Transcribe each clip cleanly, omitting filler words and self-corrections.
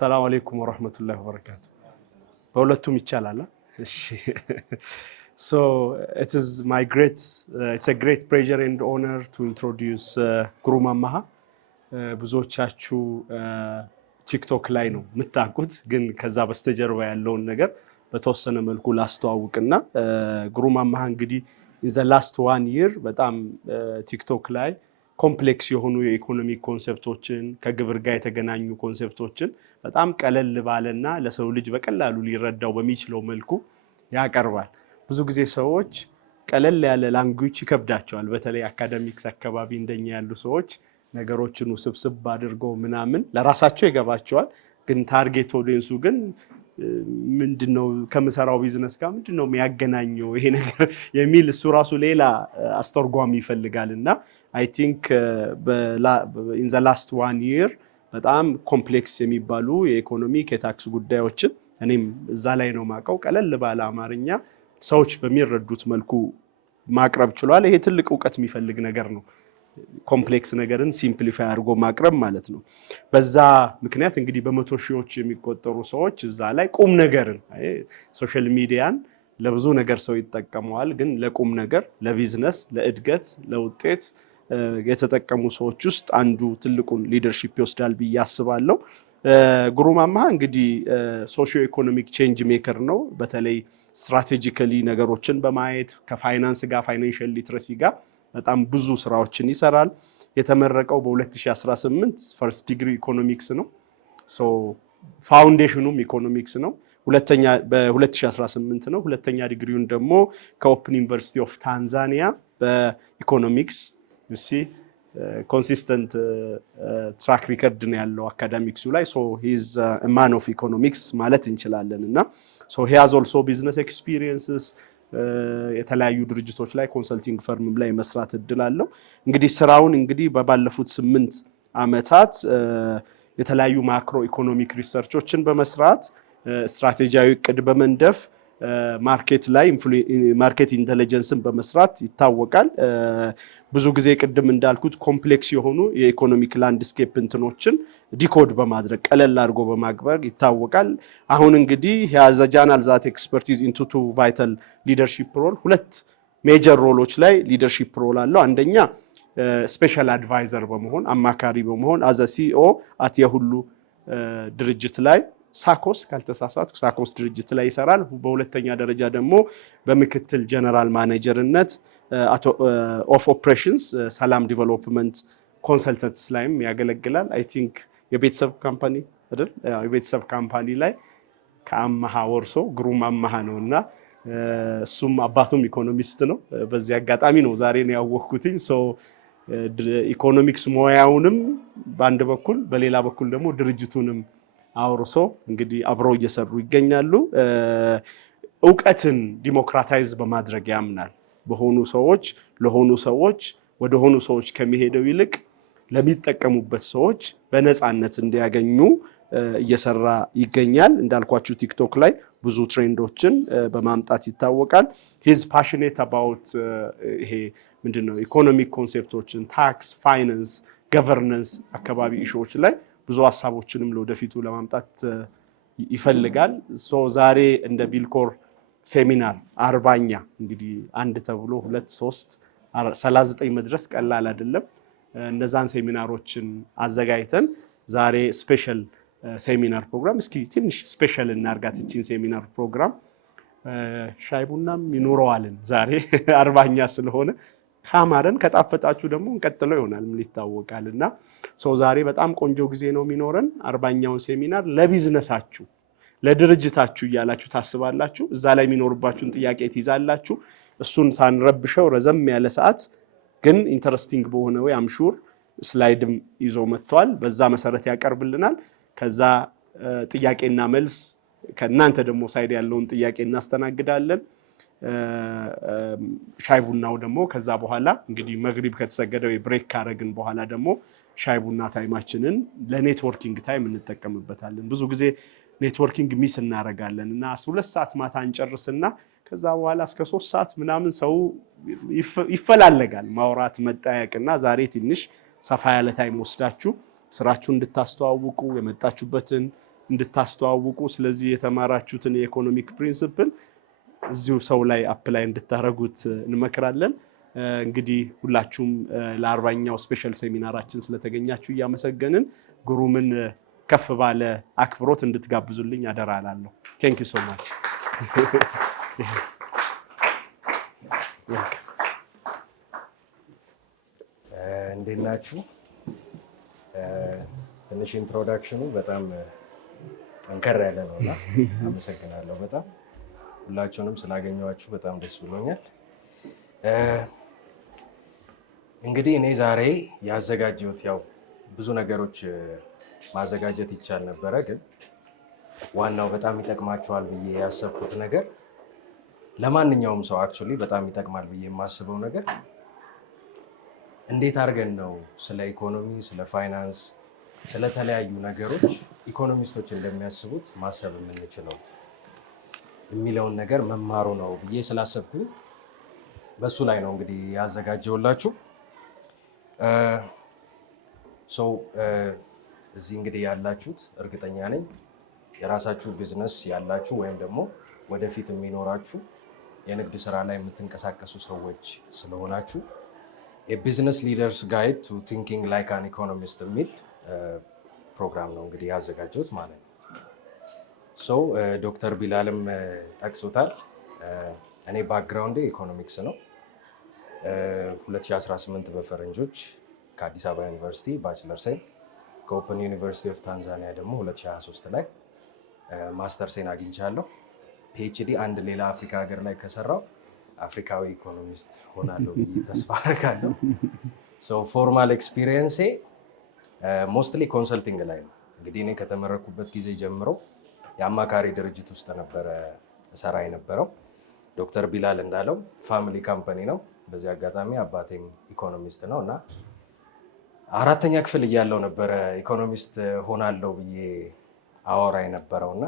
ሰላም አለይኩም ወራህመቱላሂ ወበረካቱ። በሁለቱም ይቻላል። እሺ So it's a great pleasure and honor to introduce ግሩም አማሃ። ብዙዎቻችሁ ቲክቶክ ላይ ነው የምታውቁት፣ ግን ከዛ በስተጀርባ ያለውን ነገር በተወሰነ መልኩ ላስተዋውቅና ግሩም አማሃ እንግዲህ in the last 1 year በጣም ቲክቶክ ላይ ኮምፕሌክስ የሆኑ የኢኮኖሚክ ኮንሰፕቶችን ከግብር ጋር የተገናኙ ኮንሰፕቶችን በጣም ቀለል ባለና ለሰው ልጅ በቀላሉ ሊረዳው በሚችለው መልኩ ያቀርባል። ብዙ ጊዜ ሰዎች ቀለል ያለ ላንጉዌጅ ይከብዳቸዋል። በተለይ አካዳሚክስ አካባቢ እንደኛ ያሉ ሰዎች ነገሮችን ውስብስብ አድርገው ምናምን ለራሳቸው ይገባቸዋል፣ ግን ታርጌት ኦዲየንሱ ግን ምንድነው ከምሰራው ቢዝነስ ጋር ምንድነው የሚያገናኘው ይሄ ነገር የሚል እሱ ራሱ ሌላ አስተርጓሚ ይፈልጋልና I think in the last 1 year በጣም ኮምፕሌክስ የሚባሉ የኢኮኖሚክ የታክስ ጉዳዮችን እኔም እዛ ላይ ነው ማቀው ቀለል ባለ አማርኛ ሰዎች በሚረዱት መልኩ ማቅረብ ችሏል። ይሄ ትልቅ ዕውቀት የሚፈልግ ነገር ነው። ኮምፕሌክስ ነገርን ሲምፕሊፋይ አድርጎ ማቅረብ ማለት ነው። በዛ ምክንያት እንግዲህ በመቶ ሺዎች የሚቆጠሩ ሰዎች እዛ ላይ ቁም ነገርን ሶሻል ሚዲያን ለብዙ ነገር ሰው ይጠቀመዋል፣ ግን ለቁም ነገር ለቢዝነስ ለእድገት ለውጤት የተጠቀሙ ሰዎች ውስጥ አንዱ ትልቁን ሊደርሺፕ ይወስዳል ብዬ አስባለሁ። ግሩም አማሃ እንግዲህ ሶሺዮ ኢኮኖሚክ ቼንጅ ሜከር ነው። በተለይ ስትራቴጂካሊ ነገሮችን በማየት ከፋይናንስ ጋር ፋይናንሻል ሊትረሲ ጋር በጣም ብዙ ስራዎችን ይሰራል። የተመረቀው በ2018 ፈርስት ዲግሪ ኢኮኖሚክስ ነው። ሶ ፋውንዴሽኑም ኢኮኖሚክስ ነው። ሁለተኛ በ2018 ነው። ሁለተኛ ዲግሪውን ደግሞ ከኦፕን ዩኒቨርሲቲ ኦፍ ታንዛኒያ በኢኮኖሚክስ ኮንሲስተንት ትራክ ሪከርድ ነው ያለው አካዳሚክሱ ላይ። ሶ ሂ ኢዝ አ ማን ኦፍ ኢኮኖሚክስ ማለት እንችላለን እና ሶ ሂ ሃዝ ኦልሶ ቢዝነስ ኤክስፒሪየንስስ የተለያዩ ድርጅቶች ላይ ኮንሰልቲንግ ፈርምም ላይ መስራት እድል አለው። እንግዲህ ስራውን እንግዲህ በባለፉት 8 አመታት የተለያዩ ማክሮ ኢኮኖሚክ ሪሰርቾችን በመስራት ስትራቴጂያዊ እቅድ በመንደፍ ማርኬት ላይ ማርኬት ኢንተለጀንስን በመስራት ይታወቃል። ብዙ ጊዜ ቅድም እንዳልኩት ኮምፕሌክስ የሆኑ የኢኮኖሚክ ላንድስኬፕ እንትኖችን ዲኮድ በማድረግ ቀለል አድርጎ በማቅረብ ይታወቃል። አሁን እንግዲህ ያዘ ጃናል ዛት ኤክስፐርቲዝ ኢንቱ ቱ ቫይታል ሊደርሺፕ ሮል፣ ሁለት ሜጀር ሮሎች ላይ ሊደርሺፕ ሮል አለው። አንደኛ ስፔሻል አድቫይዘር በመሆን አማካሪ በመሆን አዘ ሲኦ አት የሁሉ ድርጅት ላይ ሳኮስ ካልተሳሳትኩ ሳኮስ ድርጅት ላይ ይሰራል። በሁለተኛ ደረጃ ደግሞ በምክትል ጀነራል ማኔጀርነት ኦፍ ኦፕሬሽንስ ሰላም ዲቨሎፕመንት ኮንሰልተንትስ ላይም ያገለግላል። አይ ቲንክ የቤተሰብ ካምፓኒ አይደል? የቤተሰብ ካምፓኒ ላይ ከአማሃ ወርሶ ግሩም አማሃ ነውና እሱም አባቱም ኢኮኖሚስት ነው። በዚህ አጋጣሚ ነው ዛሬ ነው ያወቅኩትኝ። ሶ ኢኮኖሚክስ ሞያውንም በአንድ በኩል በሌላ በኩል ደግሞ ድርጅቱንም አውርሶ እንግዲህ አብረው እየሰሩ ይገኛሉ። ዕውቀትን ዲሞክራታይዝ በማድረግ ያምናል። በሆኑ ሰዎች ለሆኑ ሰዎች ወደ ሆኑ ሰዎች ከሚሄደው ይልቅ ለሚጠቀሙበት ሰዎች በነፃነት እንዲያገኙ እየሰራ ይገኛል። እንዳልኳችሁ ቲክቶክ ላይ ብዙ ትሬንዶችን በማምጣት ይታወቃል። ሂዝ ፓሽኔት አባውት ይሄ ምንድነው ኢኮኖሚክ ኮንሴፕቶችን ታክስ፣ ፋይናንስ፣ ገቨርነንስ አካባቢ ኢሹዎች ላይ ብዙ ሀሳቦችንም ለወደፊቱ ለማምጣት ይፈልጋል። ሶ ዛሬ እንደ ቢልኮር ሴሚናር 40ኛ እንግዲህ አንድ ተብሎ 2 3 39 መድረስ ቀላል አይደለም። እነዛን ሴሚናሮችን አዘጋጅተን ዛሬ ስፔሻል ሴሚናር ፕሮግራም እስኪ ትንሽ ስፔሻል እናርጋት እቺን ሴሚናር ፕሮግራም ሻይ ቡናም ይኖረዋልን ዛሬ 40ኛ ስለሆነ ካማረን ከጣፈጣችሁ ደግሞ እንቀጥለው ይሆናል ምን ይታወቃልና ሶ ዛሬ በጣም ቆንጆ ጊዜ ነው የሚኖረን። 40ኛውን ሴሚናር ለቢዝነሳችሁ ለድርጅታችሁ እያላችሁ ታስባላችሁ። እዛ ላይ የሚኖርባችሁን ጥያቄ ትይዛላችሁ። እሱን ሳንረብሸው ረዘም ያለ ሰዓት ግን ኢንተረስቲንግ በሆነ ወይ አምሹር ስላይድም ይዞ መጥቷል። በዛ መሰረት ያቀርብልናል። ከዛ ጥያቄና መልስ ከእናንተ ደግሞ ሳይድ ያለውን ጥያቄ እናስተናግዳለን። ሻይ ቡናው ደግሞ ከዛ በኋላ እንግዲህ መግሪብ ከተሰገደው ብሬክ ካረግን በኋላ ደግሞ ሻይ ቡና ታይማችንን ለኔትወርኪንግ ታይም እንጠቀምበታለን። ብዙ ጊዜ ኔትወርኪንግ ሚስ እናረጋለን እና 12 ሰዓት ማታ እንጨርስና ከዛ በኋላ እስከ 3 ሰዓት ምናምን ሰው ይፈላለጋል ማውራት መጣያቅና ዛሬ ትንሽ ሰፋ ያለ ታይም ወስዳችሁ ስራችሁን እንድታስተዋውቁ የመጣችሁበትን እንድታስተዋውቁ ስለዚህ የተማራችሁትን የኢኮኖሚክ ፕሪንሲፕል እዚሁ ሰው ላይ አፕላይ እንድታረጉት እንመክራለን። እንግዲህ ሁላችሁም ለ40ኛው ስፔሻል ሴሚናራችን ስለተገኛችሁ እያመሰገንን ግሩምን ከፍ ባለ አክብሮት እንድትጋብዙልኝ አደራ እላለሁ። ቴንክ ዩ ሶ ማች። እንዴት ናችሁ? ትንሽ ኢንትሮዳክሽኑ በጣም ጠንከር ያለ ነውና አመሰግናለሁ በጣም ሁላችሁንም ስላገኘኋችሁ በጣም ደስ ብሎኛል። እንግዲህ እኔ ዛሬ ያዘጋጀሁት ያው ብዙ ነገሮች ማዘጋጀት ይቻል ነበረ፣ ግን ዋናው በጣም ይጠቅማችኋል ብዬ ያሰብኩት ነገር ለማንኛውም ሰው አክቹዋሊ በጣም ይጠቅማል ብዬ የማስበው ነገር እንዴት አድርገን ነው ስለ ኢኮኖሚ፣ ስለ ፋይናንስ፣ ስለተለያዩ ነገሮች ኢኮኖሚስቶች እንደሚያስቡት ማሰብ የምንችለው የሚለውን ነገር መማሩ ነው ብዬ ስላሰብኩኝ በሱ ላይ ነው እንግዲህ ያዘጋጀውላችሁ። እዚህ እንግዲህ ያላችሁት እርግጠኛ ነኝ የራሳችሁ ቢዝነስ ያላችሁ ወይም ደግሞ ወደፊት የሚኖራችሁ የንግድ ስራ ላይ የምትንቀሳቀሱ ሰዎች ስለሆናችሁ የቢዝነስ ሊደርስ ጋይድ ቱ ቲንኪንግ ላይክ አን ኢኮኖሚስት የሚል ፕሮግራም ነው እንግዲህ ያዘጋጀሁት ማለት ነው። ዶክተር ቢላልም ጠቅሶታል። እኔ ባክግራውንዴ ኢኮኖሚክስ ነው። 2018 በፈረንጆች ከአዲስ አበባ ዩኒቨርሲቲ ባችለርሴን፣ ከኦፕን ዩኒቨርሲቲ ኦፍ ታንዛኒያ ደግሞ 2023 ላይ ማስተርሴን አግኝቻለሁ። ፒኤችዲ አንድ ሌላ አፍሪካ ሀገር ላይ ከሰራው አፍሪካዊ ኢኮኖሚስት ሆናለሁ ብዬ ተስፋ አደርጋለሁ። ፎርማል ኤክስፒሪየንሴ ሞስትሊ ኮንሰልቲንግ ላይ ነው። እንግዲህ እኔ ከተመረኩበት ጊዜ ጀምሮ የአማካሪ ድርጅት ውስጥ ነበረ ሰራ የነበረው። ዶክተር ቢላል እንዳለው ፋሚሊ ካምፓኒ ነው። በዚህ አጋጣሚ አባቴም ኢኮኖሚስት ነው እና 4ኛ ክፍል እያለው ነበረ ኢኮኖሚስት ሆናለሁ ብዬ አወራ የነበረው እና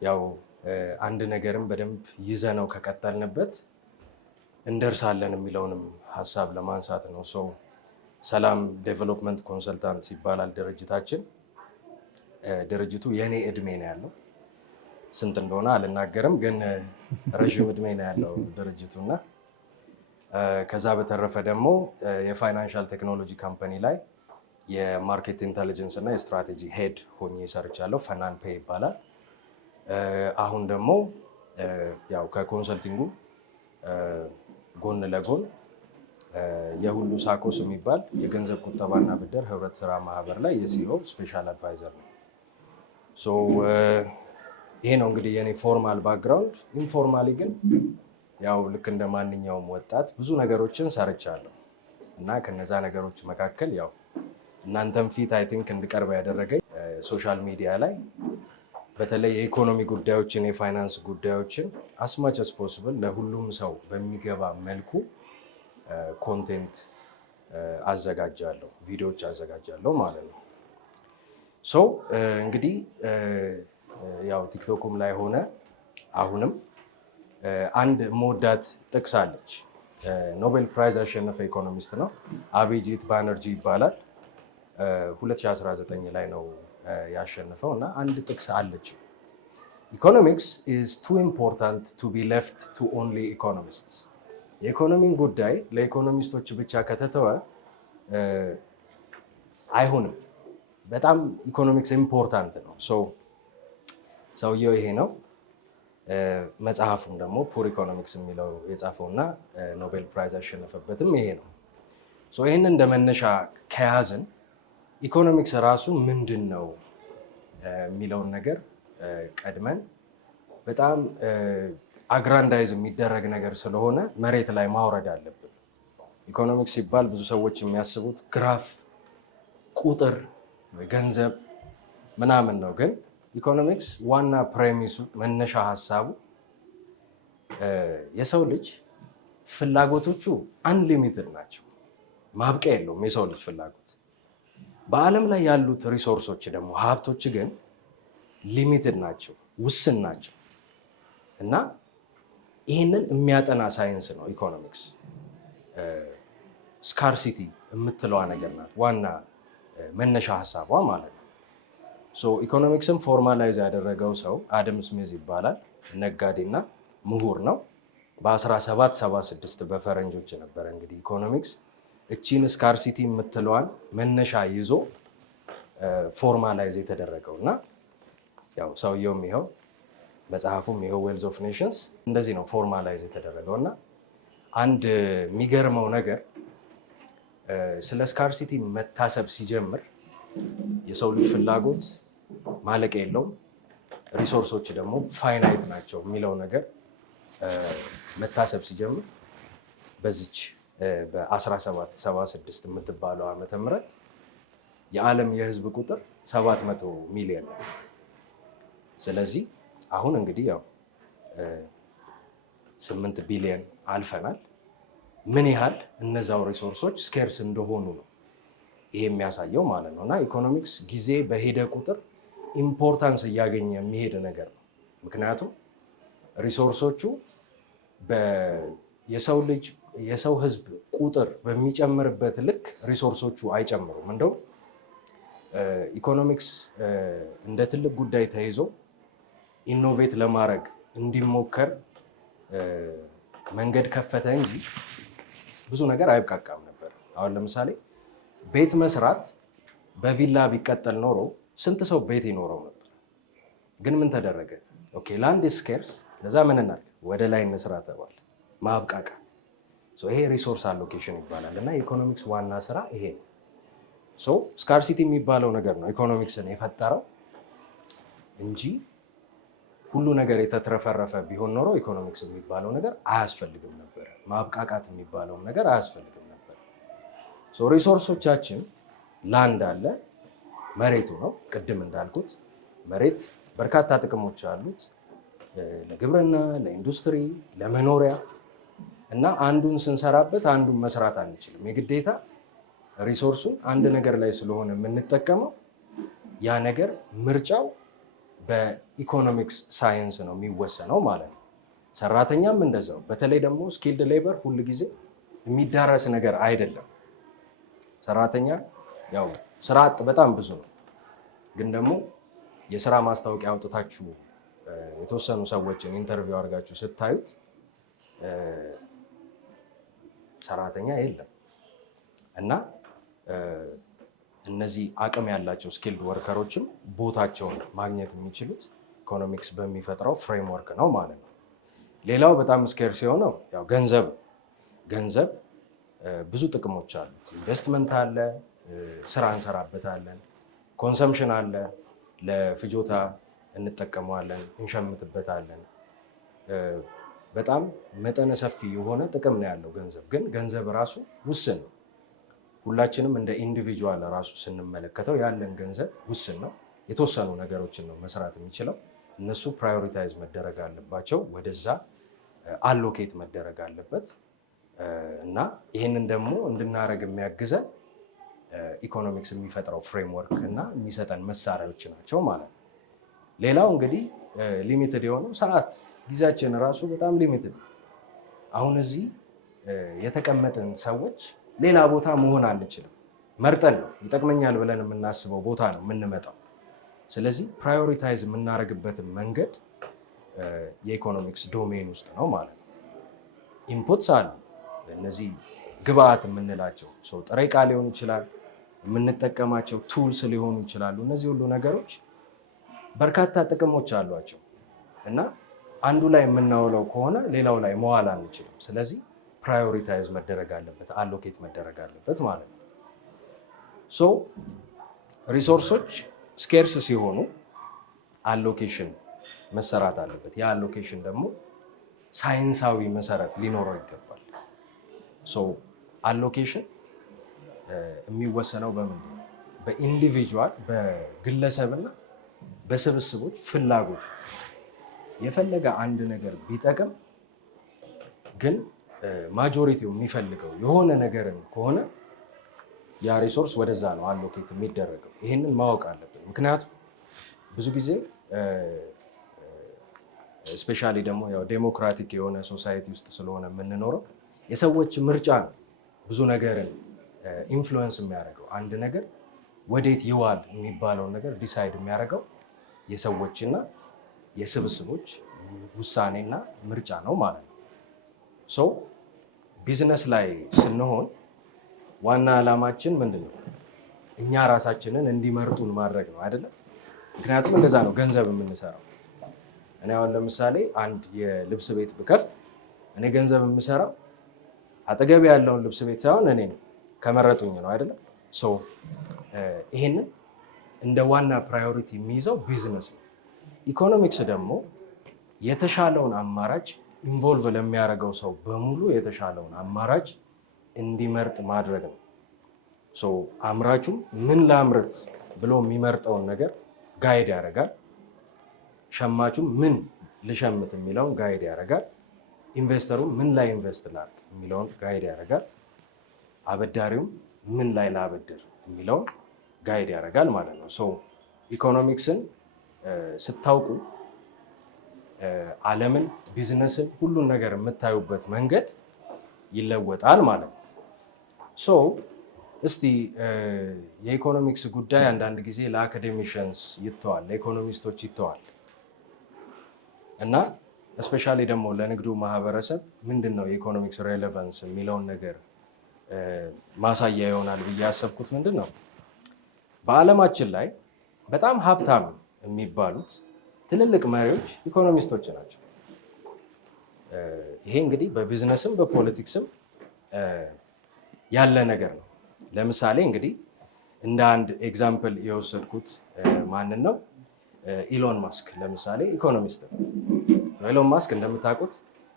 ያው አንድ ነገርም በደንብ ይዘነው ከቀጠልንበት እንደርሳለን የሚለውንም ሀሳብ ለማንሳት ነው። ሰላም ዴቨሎፕመንት ኮንሰልታንት ይባላል ድርጅታችን። ድርጅቱ የኔ እድሜ ነው ያለው፣ ስንት እንደሆነ አልናገርም፣ ግን ረዥም እድሜ ነው ያለው ድርጅቱና ከዛ በተረፈ ደግሞ የፋይናንሻል ቴክኖሎጂ ካምፓኒ ላይ የማርኬት ኢንተለጀንስ እና የስትራቴጂ ሄድ ሆኜ ሰርቻለሁ። ፈናን ፔ ይባላል። አሁን ደግሞ ያው ከኮንሰልቲንጉ ጎን ለጎን የሁሉ ሳኮስ የሚባል የገንዘብ ቁጠባና ብድር ህብረት ስራ ማህበር ላይ የሲኦ ስፔሻል አድቫይዘር ነው። ይሄ ነው እንግዲህ የኔ ፎርማል ባክግራውንድ። ኢንፎርማሊ ግን ያው ልክ እንደ ማንኛውም ወጣት ብዙ ነገሮችን ሰርቻለሁ እና ከነዛ ነገሮች መካከል ያው እናንተም ፊት አይ ቲንክ እንድቀርብ ያደረገኝ ሶሻል ሚዲያ ላይ በተለይ የኢኮኖሚ ጉዳዮችን፣ የፋይናንስ ጉዳዮችን አስማች አስ ፖስብል ለሁሉም ሰው በሚገባ መልኩ ኮንቴንት አዘጋጃለሁ፣ ቪዲዮዎች አዘጋጃለሁ ማለት ነው። እንግዲህ ያው ቲክቶኩም ላይ ሆነ አሁንም አንድ መወዳት ጥቅስ አለች። ኖቤል ፕራይዝ ያሸነፈ ኢኮኖሚስት ነው፣ አቢጂት ባነርጂ ይባላል። 2019 ላይ ነው ያሸነፈው እና አንድ ጥቅስ አለች። ኢኮኖሚክስ ኢዝ ቱ ኢምፖርታንት ቱ ቢ ሌፍት ቱ ኦንሊ ኢኮኖሚስትስ። የኢኮኖሚን ጉዳይ ለኢኮኖሚስቶች ብቻ ከተተወ አይሆንም። በጣም ኢኮኖሚክስ ኢምፖርታንት ነው። ሰውየው ይሄ ነው። መጽሐፉም ደግሞ ፑር ኢኮኖሚክስ የሚለው የጻፈውና ኖቤል ፕራይዝ ያሸነፈበትም ይሄ ነው። ይህንን እንደ መነሻ ከያዝን ኢኮኖሚክስ ራሱ ምንድን ነው የሚለውን ነገር ቀድመን በጣም አግራንዳይዝ የሚደረግ ነገር ስለሆነ መሬት ላይ ማውረድ አለብን። ኢኮኖሚክስ ሲባል ብዙ ሰዎች የሚያስቡት ግራፍ፣ ቁጥር፣ ገንዘብ ምናምን ነው። ግን ኢኮኖሚክስ ዋና ፕሬሚሱ መነሻ ሀሳቡ የሰው ልጅ ፍላጎቶቹ አንሊሚትድ ናቸው፣ ማብቂያ የለውም የሰው ልጅ ፍላጎት። በዓለም ላይ ያሉት ሪሶርሶች ደግሞ ሀብቶች ግን ሊሚትድ ናቸው፣ ውስን ናቸው እና ይህንን የሚያጠና ሳይንስ ነው ኢኮኖሚክስ። ስካርሲቲ የምትለዋ ነገር ናት ዋና መነሻ ሀሳቧ ማለት ነው። ኢኮኖሚክስን ፎርማላይዝ ያደረገው ሰው አደም ስሚዝ ይባላል። ነጋዴና ምሁር ነው። በ1776 በፈረንጆች ነበረ እንግዲህ ኢኮኖሚክስ እቺን ስካርሲቲ የምትለዋን መነሻ ይዞ ፎርማላይዝ የተደረገው እና ያው ሰውየውም ይኸው መጽሐፉም ይኸው ዌልዝ ኦፍ ኔሽንስ እንደዚህ ነው ፎርማላይዝ የተደረገው። እና አንድ የሚገርመው ነገር ስለ ስካርሲቲ መታሰብ ሲጀምር የሰው ልጅ ፍላጎት ማለቂያ የለውም፣ ሪሶርሶች ደግሞ ፋይናይት ናቸው የሚለው ነገር መታሰብ ሲጀምር በዚች በ1776 የምትባለው ዓመተ ምህረት የዓለም የህዝብ ቁጥር 700 ሚሊዮን ነው። ስለዚህ አሁን እንግዲህ ያው 8 ቢሊዮን አልፈናል። ምን ያህል እነዛው ሪሶርሶች ስኬርስ እንደሆኑ ነው ይሄ የሚያሳየው ማለት ነው። እና ኢኮኖሚክስ ጊዜ በሄደ ቁጥር ኢምፖርታንስ እያገኘ የሚሄድ ነገር ነው። ምክንያቱም ሪሶርሶቹ የሰው ህዝብ ቁጥር በሚጨምርበት ልክ ሪሶርሶቹ አይጨምሩም። እንደው ኢኮኖሚክስ እንደ ትልቅ ጉዳይ ተይዞ ኢኖቬት ለማድረግ እንዲሞከር መንገድ ከፈተ እንጂ ብዙ ነገር አይብቃቃም ነበር። አሁን ለምሳሌ ቤት መስራት በቪላ ቢቀጠል ኖሮ ስንት ሰው ቤት ይኖረው ነበር? ግን ምን ተደረገ? ኦኬ ላንድ ስኬርስ፣ ለዛ ምን እናድርግ? ወደ ላይ እንስራ ተባለ። ማብቃቃት። ይሄ ሪሶርስ አሎኬሽን ይባላል። እና የኢኮኖሚክስ ዋና ስራ ይሄ ነው። ስካርሲቲ የሚባለው ነገር ነው ኢኮኖሚክስን የፈጠረው እንጂ ሁሉ ነገር የተትረፈረፈ ቢሆን ኖሮ ኢኮኖሚክስ የሚባለው ነገር አያስፈልግም ነበር። ማብቃቃት የሚባለውም ነገር አያስፈልግም ነበር። ሪሶርሶቻችን ላንድ አለ፣ መሬቱ ነው። ቅድም እንዳልኩት መሬት በርካታ ጥቅሞች አሉት፣ ለግብርና፣ ለኢንዱስትሪ፣ ለመኖሪያ እና አንዱን ስንሰራበት አንዱን መስራት አንችልም። የግዴታ ሪሶርሱን አንድ ነገር ላይ ስለሆነ የምንጠቀመው ያ ነገር ምርጫው በኢኮኖሚክስ ሳይንስ ነው የሚወሰነው ማለት ነው። ሰራተኛም እንደዛው። በተለይ ደግሞ ስኪልድ ሌበር ሁል ጊዜ የሚዳረስ ነገር አይደለም። ሰራተኛ ያው ስራ አጥ በጣም ብዙ ነው። ግን ደግሞ የስራ ማስታወቂያ አውጥታችሁ የተወሰኑ ሰዎችን ኢንተርቪው አድርጋችሁ ስታዩት ሰራተኛ የለም። እና እነዚህ አቅም ያላቸው ስኪልድ ወርከሮችም ቦታቸውን ማግኘት የሚችሉት ኢኮኖሚክስ በሚፈጥረው ፍሬምወርክ ነው ማለት ነው። ሌላው በጣም ስኬርስ የሆነው ያው ገንዘብ ብዙ ጥቅሞች አሉት። ኢንቨስትመንት አለ፣ ስራ እንሰራበታለን። ኮንሰምሽን አለ፣ ለፍጆታ እንጠቀመዋለን፣ እንሸምትበታለን። በጣም መጠነ ሰፊ የሆነ ጥቅም ነው ያለው ገንዘብ። ግን ገንዘብ ራሱ ውስን ነው። ሁላችንም እንደ ኢንዲቪጁዋል ራሱ ስንመለከተው ያለን ገንዘብ ውስን ነው። የተወሰኑ ነገሮችን ነው መስራት የሚችለው። እነሱ ፕራዮሪታይዝ መደረግ አለባቸው፣ ወደዛ አሎኬት መደረግ አለበት። እና ይህንን ደግሞ እንድናደርግ የሚያግዘን ኢኮኖሚክስ የሚፈጥረው ፍሬምወርክ እና የሚሰጠን መሳሪያዎች ናቸው ማለት ነው። ሌላው እንግዲህ ሊሚትድ የሆነው ሰዓት፣ ጊዜያችን ራሱ በጣም ሊሚትድ። አሁን እዚህ የተቀመጥን ሰዎች ሌላ ቦታ መሆን አንችልም። መርጠን ነው ይጠቅመኛል ብለን የምናስበው ቦታ ነው የምንመጣው። ስለዚህ ፕራዮሪታይዝ የምናደርግበትን መንገድ የኢኮኖሚክስ ዶሜን ውስጥ ነው ማለት ነው። ኢንፑትስ አሉ፣ እነዚህ ግብአት የምንላቸው ጥሬ ዕቃ ሊሆን ይችላል፣ የምንጠቀማቸው ቱልስ ሊሆኑ ይችላሉ። እነዚህ ሁሉ ነገሮች በርካታ ጥቅሞች አሏቸው እና አንዱ ላይ የምናውለው ከሆነ ሌላው ላይ መዋል አንችልም። ስለዚህ ፕራዮሪታይዝ መደረግ አለበት፣ አሎኬት መደረግ አለበት ማለት ነው። ሪሶርሶች ስኬርስ ሲሆኑ አሎኬሽን መሰራት አለበት። ያ አሎኬሽን ደግሞ ሳይንሳዊ መሰረት ሊኖረው ይገባል። አሎኬሽን የሚወሰነው በምንድን ነው? በኢንዲቪጁዋል በግለሰብና በስብስቦች ፍላጎት። የፈለገ አንድ ነገር ቢጠቅም ግን ማጆሪቲው የሚፈልገው የሆነ ነገርን ከሆነ ያ ሪሶርስ ወደዛ ነው አሎኬት የሚደረገው። ይህንን ማወቅ አለብን። ምክንያቱም ብዙ ጊዜ ስፔሻሊ ደግሞ ያው ዴሞክራቲክ የሆነ ሶሳይቲ ውስጥ ስለሆነ የምንኖረው የሰዎች ምርጫ ነው ብዙ ነገርን ኢንፍሉዌንስ የሚያደርገው። አንድ ነገር ወዴት ይዋል የሚባለውን ነገር ዲሳይድ የሚያደርገው የሰዎችና የስብስቦች ውሳኔና ምርጫ ነው ማለት ነው። ሶ ቢዝነስ ላይ ስንሆን ዋና ዓላማችን ምንድን ነው? እኛ ራሳችንን እንዲመርጡን ማድረግ ነው አይደለም? ምክንያቱም እንደዛ ነው ገንዘብ የምንሰራው። እኔ አሁን ለምሳሌ አንድ የልብስ ቤት ብከፍት እኔ ገንዘብ የምሰራው አጠገብ ያለውን ልብስ ቤት ሳይሆን እኔ ነው ከመረጡኝ ነው አይደለም? ሶ ይሄንን እንደ ዋና ፕራዮሪቲ የሚይዘው ቢዝነስ ነው። ኢኮኖሚክስ ደግሞ የተሻለውን አማራጭ ኢንቮልቭ ለሚያደርገው ሰው በሙሉ የተሻለውን አማራጭ እንዲመርጥ ማድረግ ነው። ሶ አምራቹም ምን ላምርት ብሎ የሚመርጠውን ነገር ጋይድ ያደርጋል። ሸማቹም ምን ልሸምት የሚለውን ጋይድ ያደርጋል። ኢንቨስተሩም ምን ላይ ኢንቨስት ላድርግ የሚለውን ጋይድ ያደርጋል። አበዳሪውም ምን ላይ ላበድር የሚለውን ጋይድ ያደርጋል ማለት ነው። ሶ ኢኮኖሚክስን ስታውቁ ዓለምን፣ ቢዝነስን፣ ሁሉን ነገር የምታዩበት መንገድ ይለወጣል ማለት ነው። ሶ እስቲ የኢኮኖሚክስ ጉዳይ አንዳንድ ጊዜ ለአካዴሚሽንስ ይተዋል፣ ለኢኮኖሚስቶች ይተዋል እና እስፔሻሊ ደግሞ ለንግዱ ማህበረሰብ ምንድን ነው የኢኮኖሚክስ ሬሌቫንስ የሚለውን ነገር ማሳያ ይሆናል ብዬ ያሰብኩት ምንድን ነው፣ በዓለማችን ላይ በጣም ሀብታም የሚባሉት ትልልቅ መሪዎች ኢኮኖሚስቶች ናቸው። ይሄ እንግዲህ በቢዝነስም በፖለቲክስም ያለ ነገር ነው። ለምሳሌ እንግዲህ እንደ አንድ ኤግዛምፕል የወሰድኩት ማንን ነው? ኢሎን ማስክ ለምሳሌ ኢኮኖሚስት ነው። ኢሎን ማስክ እንደምታውቁት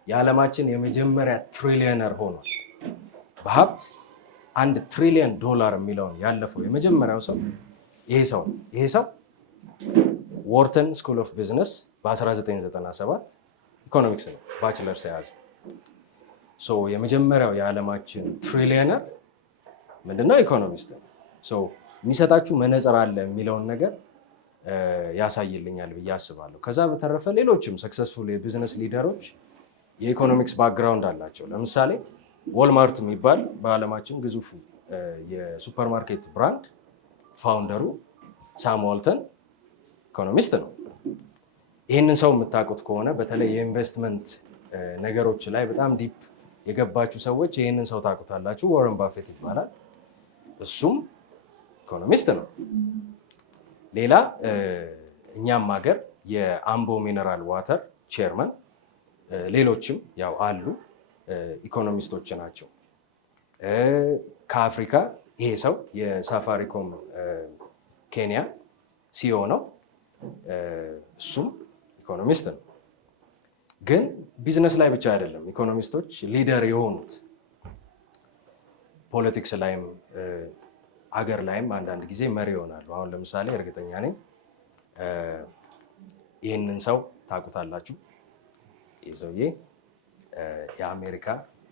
የዓለማችን የመጀመሪያ ትሪሊየነር ሆኗል። በሀብት $1 ትሪሊየን የሚለውን ያለፈው የመጀመሪያው ሰው ይሄ ሰው ዎርተን ስኩል ኦፍ ቢዝነስ በ1997 ኢኮኖሚክስ ነው ባችለርስ የያዘው። ሶ የመጀመሪያው የዓለማችን ትሪሊየነር ምንድነው? ኢኮኖሚስት ነው። ሶ የሚሰጣችሁ መነጽር አለ የሚለውን ነገር ያሳይልኛል ብዬ አስባለሁ። ከዛ በተረፈ ሌሎችም ሰክሰስፉል የቢዝነስ ሊደሮች የኢኮኖሚክስ ባክግራውንድ አላቸው። ለምሳሌ ዎልማርት የሚባል በዓለማችን ግዙፉ የሱፐርማርኬት ብራንድ ፋውንደሩ ሳም ዋልተን ኢኮኖሚስት ነው። ይህንን ሰው የምታውቁት ከሆነ በተለይ የኢንቨስትመንት ነገሮች ላይ በጣም ዲፕ የገባችሁ ሰዎች ይህንን ሰው ታውቁታላችሁ። ዋረን ባፌት ይባላል። እሱም ኢኮኖሚስት ነው። ሌላ እኛም ሀገር የአምቦ ሚነራል ዋተር ቼርመን፣ ሌሎችም ያው አሉ ኢኮኖሚስቶች ናቸው። ከአፍሪካ ይሄ ሰው የሳፋሪኮም ኬንያ ሲኦ ነው። እሱም ኢኮኖሚስት ነው። ግን ቢዝነስ ላይ ብቻ አይደለም ኢኮኖሚስቶች ሊደር የሆኑት፣ ፖለቲክስ ላይም አገር ላይም አንዳንድ ጊዜ መሪ ይሆናሉ። አሁን ለምሳሌ እርግጠኛ ነኝ ይህንን ሰው ታውቁታላችሁ። ይህ ሰውዬ የአሜሪካ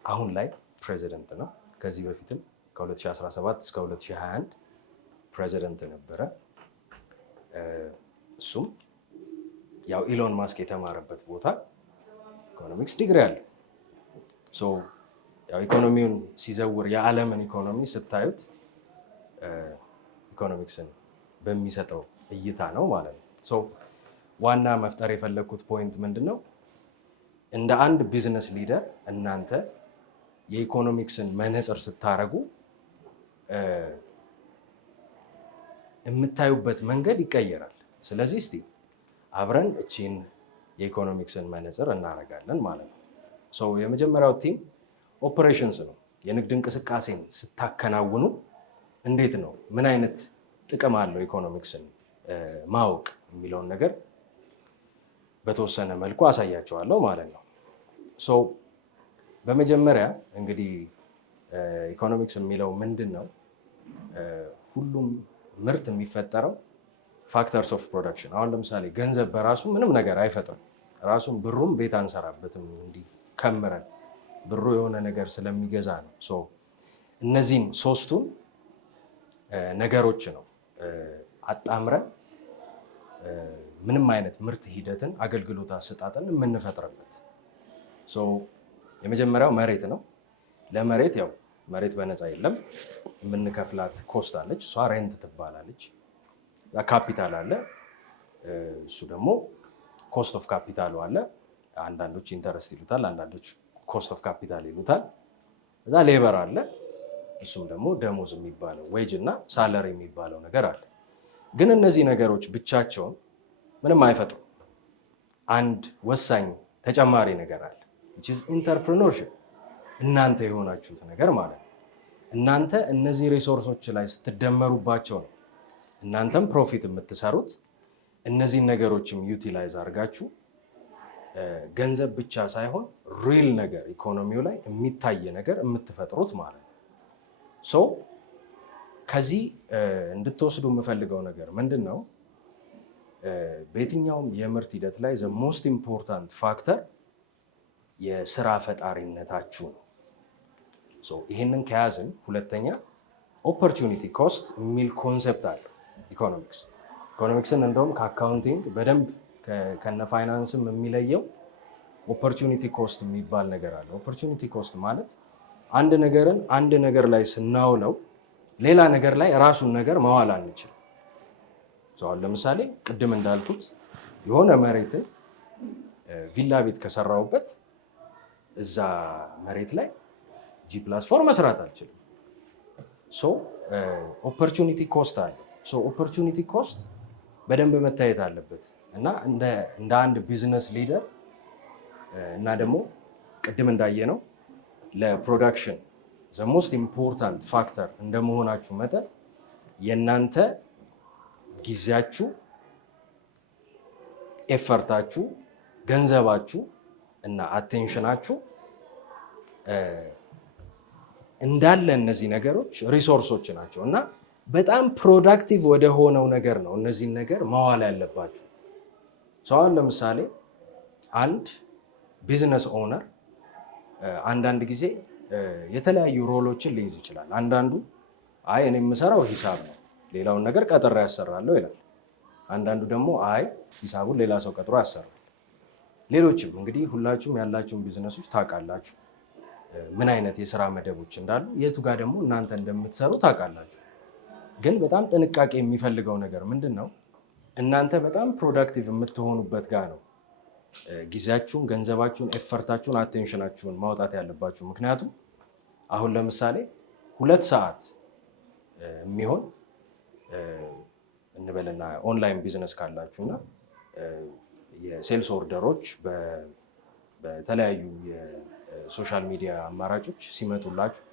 አሁን ላይ ፕሬዚደንት ነው። ከዚህ በፊትም ከ2017 እስከ 2021 ፕሬዚደንት ነበረ። እሱም ያው ኢሎን ማስክ የተማረበት ቦታ ኢኮኖሚክስ ዲግሪ አለ። ያው ኢኮኖሚውን ሲዘውር የዓለምን ኢኮኖሚ ስታዩት ኢኮኖሚክስን በሚሰጠው እይታ ነው ማለት ነው። ዋና መፍጠር የፈለግኩት ፖይንት ምንድን ነው? እንደ አንድ ቢዝነስ ሊደር እናንተ የኢኮኖሚክስን መነጽር ስታረጉ የምታዩበት መንገድ ይቀየራል። ስለዚህ እስቲ አብረን እቺን የኢኮኖሚክስን መነጽር እናደርጋለን ማለት ነው። የመጀመሪያው ቲም ኦፕሬሽንስ ነው። የንግድ እንቅስቃሴን ስታከናውኑ እንዴት ነው፣ ምን አይነት ጥቅም አለው ኢኮኖሚክስን ማወቅ የሚለውን ነገር በተወሰነ መልኩ አሳያቸዋለሁ ማለት ነው። በመጀመሪያ እንግዲህ ኢኮኖሚክስ የሚለው ምንድን ነው? ሁሉም ምርት የሚፈጠረው ፋክተርስ ኦፍ ፕሮዳክሽን። አሁን ለምሳሌ ገንዘብ በራሱ ምንም ነገር አይፈጥርም። ራሱን ብሩም ቤት አንሰራበትም እንዲህ ከምረን፣ ብሩ የሆነ ነገር ስለሚገዛ ነው። እነዚህም ሶስቱን ነገሮች ነው አጣምረን ምንም አይነት ምርት ሂደትን፣ አገልግሎት አሰጣጥን የምንፈጥርበት። የመጀመሪያው መሬት ነው። ለመሬት ያው መሬት በነፃ የለም። የምንከፍላት ኮስት አለች፣ እሷ ሬንት ትባላለች። ካፒታል አለ፣ እሱ ደግሞ ኮስት ኦፍ ካፒታሉ አለ። አንዳንዶች ኢንተረስት ይሉታል፣ አንዳንዶች ኮስት ኦፍ ካፒታል ይሉታል። እዛ ሌበር አለ፣ እሱም ደግሞ ደሞዝ የሚባለው ዌጅ እና ሳለሪ የሚባለው ነገር አለ። ግን እነዚህ ነገሮች ብቻቸውን ምንም አይፈጥሩም። አንድ ወሳኝ ተጨማሪ ነገር አለ፣ ኢንተርፕረነርሺፕ፣ እናንተ የሆናችሁት ነገር ማለት ነው። እናንተ እነዚህ ሪሶርሶች ላይ ስትደመሩባቸው ነው እናንተም ፕሮፊት የምትሰሩት። እነዚህን ነገሮችም ዩቲላይዝ አድርጋችሁ ገንዘብ ብቻ ሳይሆን ሪል ነገር ኢኮኖሚው ላይ የሚታይ ነገር የምትፈጥሩት ማለት ነው። ሶ ከዚህ እንድትወስዱ የምፈልገው ነገር ምንድን ነው? በየትኛውም የምርት ሂደት ላይ ዘ ሞስት ኢምፖርታንት ፋክተር የስራ ፈጣሪነታችሁ ነው። ይህንን ከያዝን ሁለተኛ ኦፖርቹኒቲ ኮስት የሚል ኮንሰፕት አለ ኢኮኖሚክስን እንደውም ከአካውንቲንግ በደንብ ከነ ፋይናንስም የሚለየው ኦፖርቹኒቲ ኮስት የሚባል ነገር አለ። ኦፖርቹኒቲ ኮስት ማለት አንድ ነገርን አንድ ነገር ላይ ስናውለው ሌላ ነገር ላይ ራሱን ነገር ማዋል አንችልም። ለምሳሌ ቅድም እንዳልኩት የሆነ መሬትን ቪላ ቤት ከሰራውበት እዛ መሬት ላይ G+4 መስራት አልችልም። ኦፖርቹኒቲ ኮስት አለ። ኦፖርቹኒቲ ኮስት በደንብ መታየት አለበት እና እንደ አንድ ቢዝነስ ሊደር እና ደግሞ ቅድም እንዳየነው ለፕሮዳክሽን ዘ ሞስት ኢምፖርታንት ፋክተር እንደመሆናችሁ መጠን የእናንተ ጊዜያችሁ፣ ኤፈርታችሁ፣ ገንዘባችሁ እና አቴንሽናችሁ እንዳለ እነዚህ ነገሮች ሪሶርሶች ናቸው እና በጣም ፕሮዳክቲቭ ወደ ሆነው ነገር ነው እነዚህን ነገር ማዋል ያለባችሁ። አሁን ለምሳሌ አንድ ቢዝነስ ኦነር አንዳንድ ጊዜ የተለያዩ ሮሎችን ሊይዝ ይችላል። አንዳንዱ አይ እኔ የምሰራው ሂሳብ ነው፣ ሌላውን ነገር ቀጥሬ ያሰራለሁ ይላል። አንዳንዱ ደግሞ አይ ሂሳቡን ሌላ ሰው ቀጥሮ ያሰራል። ሌሎችም እንግዲህ ሁላችሁም ያላችሁን ቢዝነሶች ታውቃላችሁ፣ ምን አይነት የስራ መደቦች እንዳሉ፣ የቱ ጋር ደግሞ እናንተ እንደምትሰሩ ታውቃላችሁ። ግን በጣም ጥንቃቄ የሚፈልገው ነገር ምንድን ነው? እናንተ በጣም ፕሮዳክቲቭ የምትሆኑበት ጋር ነው ጊዜያችሁን፣ ገንዘባችሁን፣ ኤፈርታችሁን፣ አቴንሽናችሁን ማውጣት ያለባችሁ። ምክንያቱም አሁን ለምሳሌ 2 ሰዓት የሚሆን እንበልና ኦንላይን ቢዝነስ ካላችሁና የሴልስ ኦርደሮች በተለያዩ የሶሻል ሚዲያ አማራጮች ሲመጡላችሁ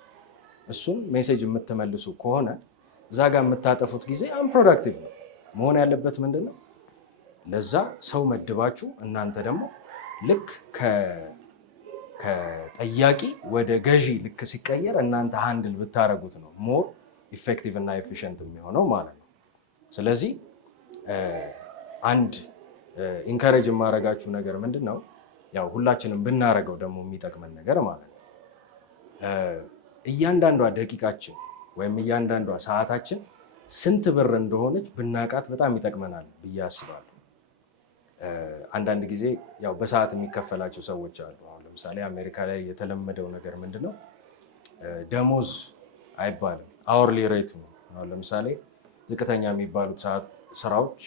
እሱን ሜሴጅ የምትመልሱ ከሆነ እዛ ጋር የምታጠፉት ጊዜ አንፕሮዳክቲቭ ነው። መሆን ያለበት ምንድን ነው? ለዛ ሰው መድባችሁ እናንተ ደግሞ ልክ ከጠያቂ ወደ ገዢ ልክ ሲቀየር እናንተ ሃንድል ብታደርጉት ነው ሞር ኢፌክቲቭ እና ኤፊሽንት የሚሆነው ማለት ነው። ስለዚህ አንድ ኢንካሬጅ የማደርጋችሁ ነገር ምንድን ነው? ያው ሁላችንም ብናደርገው ደግሞ የሚጠቅመን ነገር ማለት ነው። እያንዳንዷ ደቂቃችን ወይም እያንዳንዷ ሰዓታችን ስንት ብር እንደሆነች ብናቃት በጣም ይጠቅመናል ብዬ አስባለሁ። አንዳንድ ጊዜ ያው በሰዓት የሚከፈላቸው ሰዎች አሉ። አሁን ለምሳሌ አሜሪካ ላይ የተለመደው ነገር ምንድን ነው? ደሞዝ አይባልም፣ አወርሊ ሬቱ ነው። አሁን ለምሳሌ ዝቅተኛ የሚባሉት ስራዎች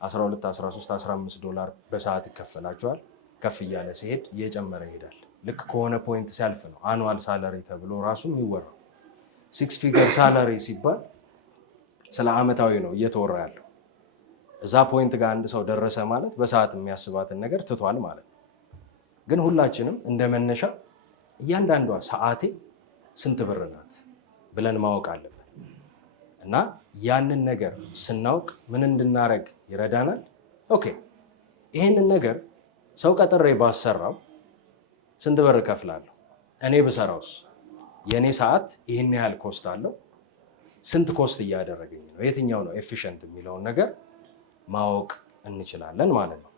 12፣ 13፣ 15 ዶላር በሰዓት ይከፈላቸዋል። ከፍ እያለ ሲሄድ እየጨመረ ይሄዳል። ልክ ከሆነ ፖይንት ሲያልፍ ነው አኑዋል ሳለሪ ተብሎ ራሱ የሚወራው። 6 ፊገር ሳለሪ ሲባል ስለ አመታዊ ነው እየተወራ ያለው። እዛ ፖይንት ጋር አንድ ሰው ደረሰ ማለት በሰዓት የሚያስባትን ነገር ትቷል ማለት ነው። ግን ሁላችንም እንደ መነሻ እያንዳንዷ ሰዓቴ ስንት ብር ናት ብለን ማወቅ አለብን እና ያንን ነገር ስናውቅ ምን እንድናረግ ይረዳናል። ኦኬ ይሄንን ነገር ሰው ቀጥሬ ባሰራው ስንት ብር እከፍላለሁ? እኔ ብሰራውስ የእኔ ሰዓት ይህን ያህል ኮስት አለው፣ ስንት ኮስት እያደረገኝ ነው፣ የትኛው ነው ኤፊሽንት የሚለውን ነገር ማወቅ እንችላለን ማለት ነው።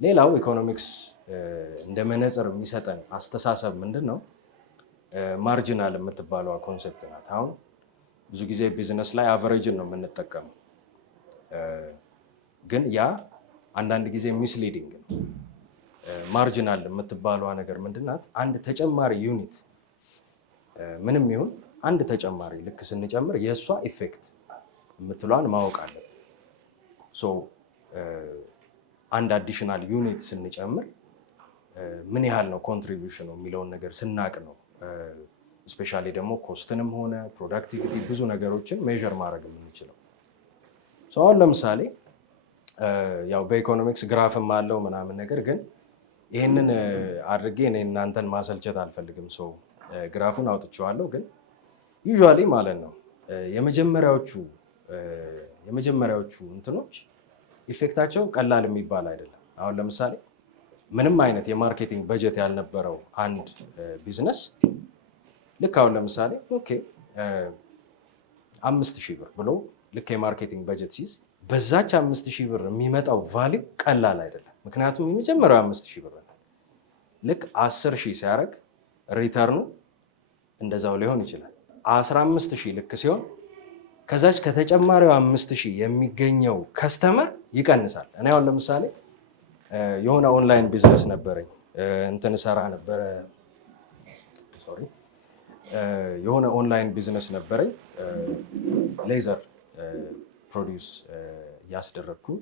ሌላው ኢኮኖሚክስ እንደ መነጽር የሚሰጠን አስተሳሰብ ምንድን ነው? ማርጂናል የምትባለዋ ኮንሴፕት ናት። አሁን ብዙ ጊዜ ቢዝነስ ላይ አቨሬጅን ነው የምንጠቀመው፣ ግን ያ አንዳንድ ጊዜ ሚስሊዲንግ ነው። ማርጂናል የምትባለዋ ነገር ምንድን ናት? አንድ ተጨማሪ ዩኒት ምንም ይሁን አንድ ተጨማሪ ልክ ስንጨምር የእሷ ኢፌክት የምትሏን ማወቅ አለብን። አንድ አዲሽናል ዩኒት ስንጨምር ምን ያህል ነው ኮንትሪቢዩሽኑ የሚለውን ነገር ስናቅ ነው ስፔሻሊ ደግሞ ኮስትንም ሆነ ፕሮዳክቲቪቲ ብዙ ነገሮችን ሜዥር ማድረግ የምንችለው። አሁን ለምሳሌ ያው በኢኮኖሚክስ ግራፍም አለው ምናምን ነገር ግን ይህንን አድርጌ እኔ እናንተን ማሰልቸት አልፈልግም። ግራፉን አውጥቼዋለሁ ግን ዩዥዋሊ ማለት ነው የመጀመሪያዎቹ እንትኖች ኢፌክታቸው ቀላል የሚባል አይደለም። አሁን ለምሳሌ ምንም አይነት የማርኬቲንግ በጀት ያልነበረው አንድ ቢዝነስ ልክ አሁን ለምሳሌ ኦኬ 5,000 ብር ብሎ ልክ የማርኬቲንግ በጀት ሲይዝ በዛች 5,000 ብር የሚመጣው ቫሊው ቀላል አይደለም። ምክንያቱም የመጀመሪያው 5,000 ብር ነው። ልክ 10,000 ሲያደርግ ሪተርኑ እንደዛው ሊሆን ይችላል። 15,000 ልክ ሲሆን ከዛች ከተጨማሪው 5,000 የሚገኘው ከስተመር ይቀንሳል። እኔ አሁን ለምሳሌ የሆነ ኦንላይን ቢዝነስ ነበረኝ እንትን ሰራ ነበረ የሆነ ኦንላይን ቢዝነስ ነበረኝ ሌዘር ፕሮዲውስ እያስደረግኩኝ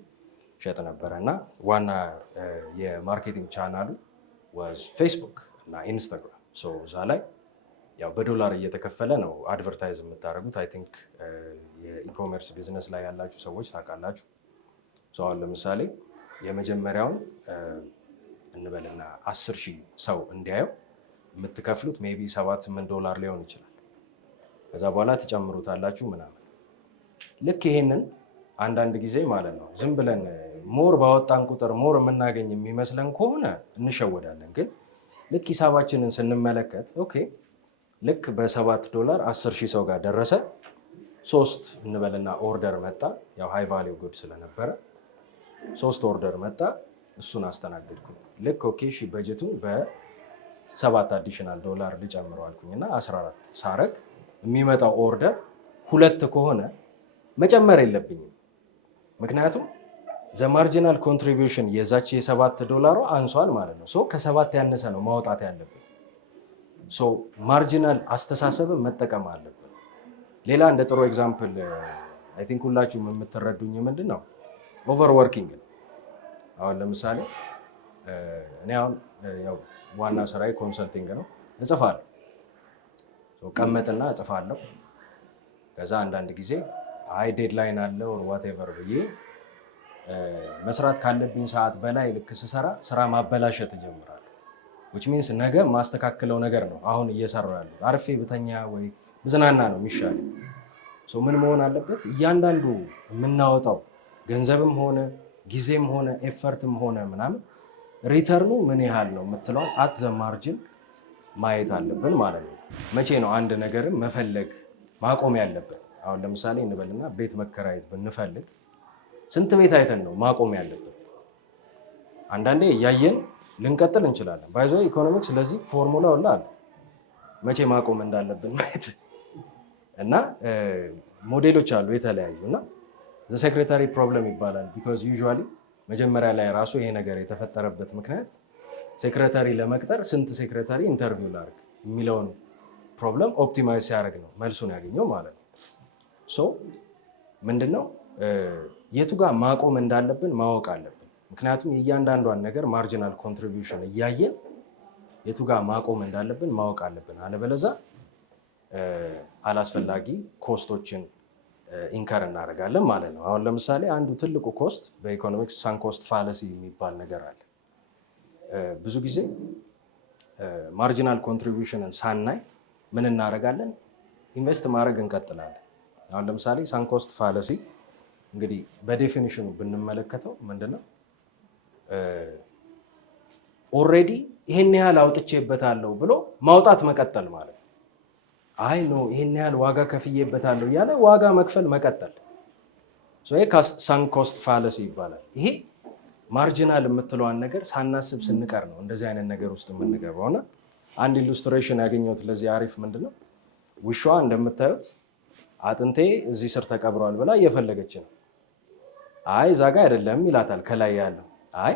ሸጥ ነበረ እና ዋና የማርኬቲንግ ቻናሉ ዋዝ ፌስቡክ እና ኢንስታግራም። እዛ ላይ ያው በዶላር እየተከፈለ ነው አድቨርታይዝ የምታደርጉት። አይ ቲንክ የኢኮሜርስ ቢዝነስ ላይ ያላችሁ ሰዎች ታውቃላችሁ። አሁን ለምሳሌ የመጀመሪያውን እንበልና 10,000 ሰው እንዲያየው የምትከፍሉት ሜይ ቢ $7-8 ሊሆን ይችላል። ከዛ በኋላ ትጨምሩታላችሁ ምናምን። ልክ ይሄንን አንዳንድ ጊዜ ማለት ነው ዝም ብለን ሞር ባወጣን ቁጥር ሞር የምናገኝ የሚመስለን ከሆነ እንሸወዳለን። ግን ልክ ሂሳባችንን ስንመለከት ኦኬ ልክ $7 10,000 ሰው ጋር ደረሰ። 3 እንበልና ኦርደር መጣ። ያው ሃይ ቫሊው ጉድ ስለነበረ 3 ኦርደር መጣ። እሱን አስተናግድኩኝ። ልክ ኦኬ እሺ በጀቱን በ7 አዲሽናል ዶላር ልጨምረው አልኩኝ እና 14 ሳረግ የሚመጣው ኦርደር 2 ከሆነ መጨመር የለብኝም። ምክንያቱም ማርጂናል ኮንትሪቢዩሽን የዛች $7 አንሷል ማለት ነው። ከ7 ያነሰ ነው ማውጣት ያለብን። ማርጂናል አስተሳሰብን መጠቀም አለብን። ሌላ እንደ ጥሩ ኤግዛምፕል አይ ቲንክ ሁላችሁም የምትረዱኝ ምንድን ነው ኦቨር ወርኪንግ ነው። አሁን ለምሳሌ እኔ አሁን ያው ዋና ስራዬ ኮንሰልቲንግ ነው። እጽፋለሁ ቀመጥና እጽፋለሁ። ከዛ አንዳንድ ጊዜ አይ ዴድላይን አለው ዋቴቨር ብዬ መስራት ካለብኝ ሰዓት በላይ ልክ ስሰራ ስራ ማበላሸት እጀምራለሁ። which means ነገ ማስተካከለው ነገር ነው አሁን እየሰራሁ ያለሁት። አርፌ ብተኛ ወይ ብዝናና ነው የሚሻለው። ምን መሆን አለበት? እያንዳንዱ የምናወጣው ገንዘብም ሆነ ጊዜም ሆነ ኤፈርትም ሆነ ምናምን ሪተርኑ ምን ያህል ነው የምትለዋል አት ዘ ማርጂን ማየት አለብን ማለት ነው። መቼ ነው አንድ ነገርን መፈለግ ማቆም ያለብን? አሁን ለምሳሌ እንበልና ቤት መከራየት ብንፈልግ ስንት ቤት አይተን ነው ማቆም ያለብን? አንዳንዴ እያየን ልንቀጥል እንችላለን። ባይዞ ኢኮኖሚክስ ለዚህ ፎርሙላ ሁላ አለ መቼ ማቆም እንዳለብን ማየት እና ሞዴሎች አሉ የተለያዩ እና ዘ ሴክሬታሪ ፕሮብለም ይባላል። ቢኮዝ ዩዥዋሊ መጀመሪያ ላይ ራሱ ይሄ ነገር የተፈጠረበት ምክንያት ሴክሬታሪ ለመቅጠር ስንት ሴክሬታሪ ኢንተርቪው ላድርግ የሚለውን ፕሮብለም ኦፕቲማይዝ ሲያደርግ ነው መልሱን ያገኘው ማለት ነው። ምንድነው የቱ ጋር ማቆም እንዳለብን ማወቅ አለብን። ምክንያቱም የእያንዳንዷን ነገር ማርጂናል ኮንትሪቢዩሽን እያየን የቱ ጋር ማቆም እንዳለብን ማወቅ አለብን። አለበለዚያ አላስፈላጊ ኮስቶችን ኢንከር እናደርጋለን ማለት ነው። አሁን ለምሳሌ አንዱ ትልቁ ኮስት በኢኮኖሚክስ ሳንክ ኮስት ፋለሲ የሚባል ነገር አለ። ብዙ ጊዜ ማርጂናል ኮንትሪቢዩሽንን ሳናይ ምን እናደርጋለን? ኢንቨስት ማድረግ እንቀጥላለን። አሁን ለምሳሌ ሳንክ ኮስት ፋለሲ እንግዲህ በዴፊኒሽኑ ብንመለከተው ምንድነው ኦልሬዲ ይሄን ያህል አውጥቼበታለሁ ብሎ ማውጣት መቀጠል ማለት ነው። አይ ኖ ይሄን ያህል ዋጋ ከፍዬበታለሁ እያለ ዋጋ መክፈል መቀጠል። ይሄ ሳንክ ኮስት ፋለሲ ይባላል። ይሄ ማርጂናል የምትለዋን ነገር ሳናስብ ስንቀር ነው እንደዚህ አይነት ነገር ውስጥ የምንገባው። እና አንድ ኢሉስትሬሽን ያገኘሁት ለዚህ አሪፍ ምንድነው ውሻዋ እንደምታዩት አጥንቴ እዚህ ስር ተቀብሯል ብላ እየፈለገች ነው። አይ እዛ ጋ አይደለም ይላታል ከላይ ያለው። አይ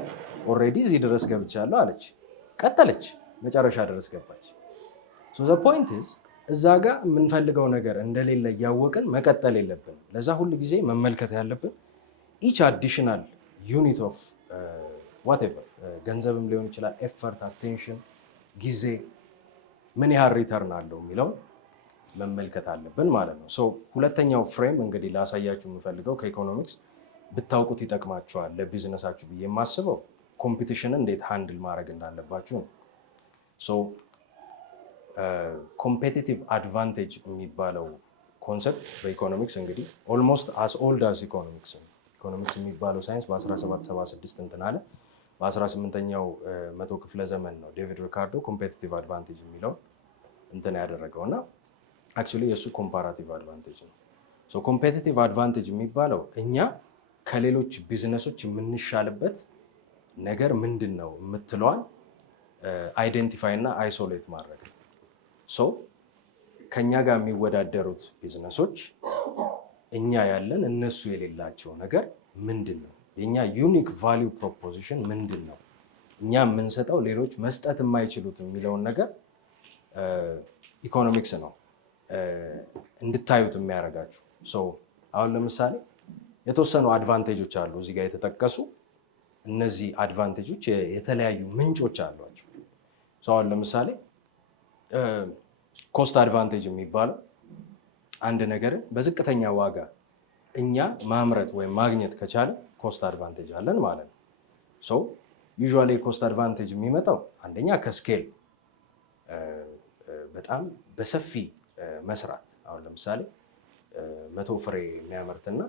ኦልሬዲ እዚህ ድረስ ገብቻለሁ አለች። ቀጠለች፣ መጨረሻ ድረስ ገባች። the point is እዛ ጋር የምንፈልገው ነገር እንደሌለ እያወቅን መቀጠል የለብንም። ለዛ ሁል ጊዜ መመልከት ያለብን ኢች አዲሽናል ዩኒት ኦፍ ዋትኤቨር ገንዘብም ሊሆን ይችላል፣ ኤፈርት፣ አቴንሽን፣ ጊዜ ምን ያህል ሪተርን አለው የሚለውን መመልከት አለብን ማለት ነው። ሶ ሁለተኛው ፍሬም እንግዲህ ላሳያችሁ የምፈልገው ከኢኮኖሚክስ ብታውቁት ይጠቅማችኋል ለቢዝነሳችሁ ብዬ የማስበው ኮምፒቲሽንን እንዴት ሃንድል ማድረግ እንዳለባችሁ ነው። ሶ ኮምፔቲቲቭ አድቫንቴጅ የሚባለው ኮንሰፕት በኢኮኖሚክስ እንግዲህ ኦልሞስት አስ ኦልድ አስ ኢኮኖሚክስ ነው። ኢኮኖሚክስ የሚባለው ሳይንስ በ1776 እንትን አለ። በ18ኛው መቶ ክፍለ ዘመን ነው ዴቪድ ሪካርዶ ኮምፔቲቲቭ አድቫንቴጅ የሚለው እንትን ያደረገው እና አክቹዋሊ የእሱ ኮምፓራቲቭ አድቫንቴጅ ነው። ሶ ኮምፔቲቲቭ አድቫንቴጅ የሚባለው እኛ ከሌሎች ቢዝነሶች የምንሻልበት ነገር ምንድን ነው የምትለዋን አይደንቲፋይ እና አይሶሌት ማድረግ ነው። ሶ ከኛ ጋር የሚወዳደሩት ቢዝነሶች እኛ ያለን እነሱ የሌላቸው ነገር ምንድን ነው? የኛ ዩኒክ ቫሊዩ ፕሮፖዚሽን ምንድን ነው? እኛ የምንሰጠው ሌሎች መስጠት የማይችሉት የሚለውን ነገር ኢኮኖሚክስ ነው እንድታዩት የሚያደርጋችሁ። ሶ አሁን ለምሳሌ የተወሰኑ አድቫንቴጆች አሉ እዚህ ጋር የተጠቀሱ። እነዚህ አድቫንቴጆች የተለያዩ ምንጮች አሏቸው። አሁን ለምሳሌ ኮስት አድቫንቴጅ የሚባለው አንድ ነገርን በዝቅተኛ ዋጋ እኛ ማምረት ወይም ማግኘት ከቻለ ኮስት አድቫንቴጅ አለን ማለት ነው። ሶ ዩዥዋሊ ኮስት አድቫንቴጅ የሚመጣው አንደኛ ከስኬል በጣም በሰፊ መስራት። አሁን ለምሳሌ 100 ፍሬ የሚያመርትና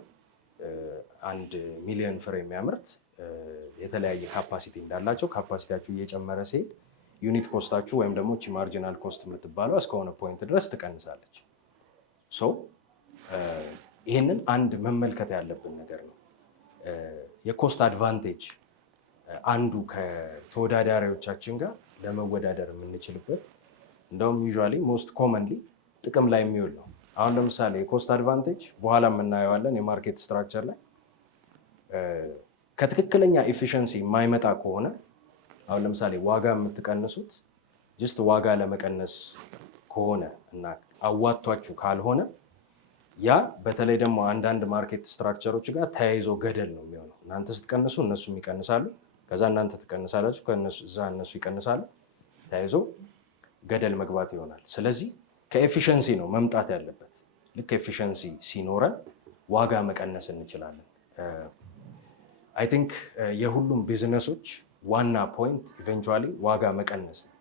1 ሚሊዮን ፍሬ የሚያመርት የተለያየ ካፓሲቲ እንዳላቸው ካፓሲቲያችሁ እየጨመረ ሲሄድ ዩኒት ኮስታችሁ ወይም ደግሞ ቺ ማርጂናል ኮስት የምትባለው እስከሆነ ፖይንት ድረስ ትቀንሳለች። ሶ ይህንን አንድ መመልከት ያለብን ነገር ነው። የኮስት አድቫንቴጅ አንዱ ከተወዳዳሪዎቻችን ጋር ለመወዳደር የምንችልበት እንደውም ዩዥዋሊ ሞስት ኮመንሊ ጥቅም ላይ የሚውል ነው። አሁን ለምሳሌ የኮስት አድቫንቴጅ በኋላ የምናየዋለን የማርኬት ስትራክቸር ላይ ከትክክለኛ ኤፊሽንሲ የማይመጣ ከሆነ አሁን ለምሳሌ ዋጋ የምትቀንሱት ጅስት ዋጋ ለመቀነስ ከሆነ እና አዋቷችሁ ካልሆነ ያ በተለይ ደግሞ አንዳንድ ማርኬት ስትራክቸሮች ጋር ተያይዞ ገደል ነው የሚሆነው። እናንተ ስትቀንሱ እነሱም ይቀንሳሉ፣ ከዛ እናንተ ትቀንሳላችሁ፣ ከዛ እነሱ ይቀንሳሉ፣ ተያይዞ ገደል መግባት ይሆናል። ስለዚህ ከኤፊሽንሲ ነው መምጣት ያለበት። ልክ ኤፊሽንሲ ሲኖረን ዋጋ መቀነስ እንችላለን። አይ ቲንክ የሁሉም ቢዝነሶች ዋና ፖይንት ኢቨንቹዋሊ ዋጋ መቀነስ ነው።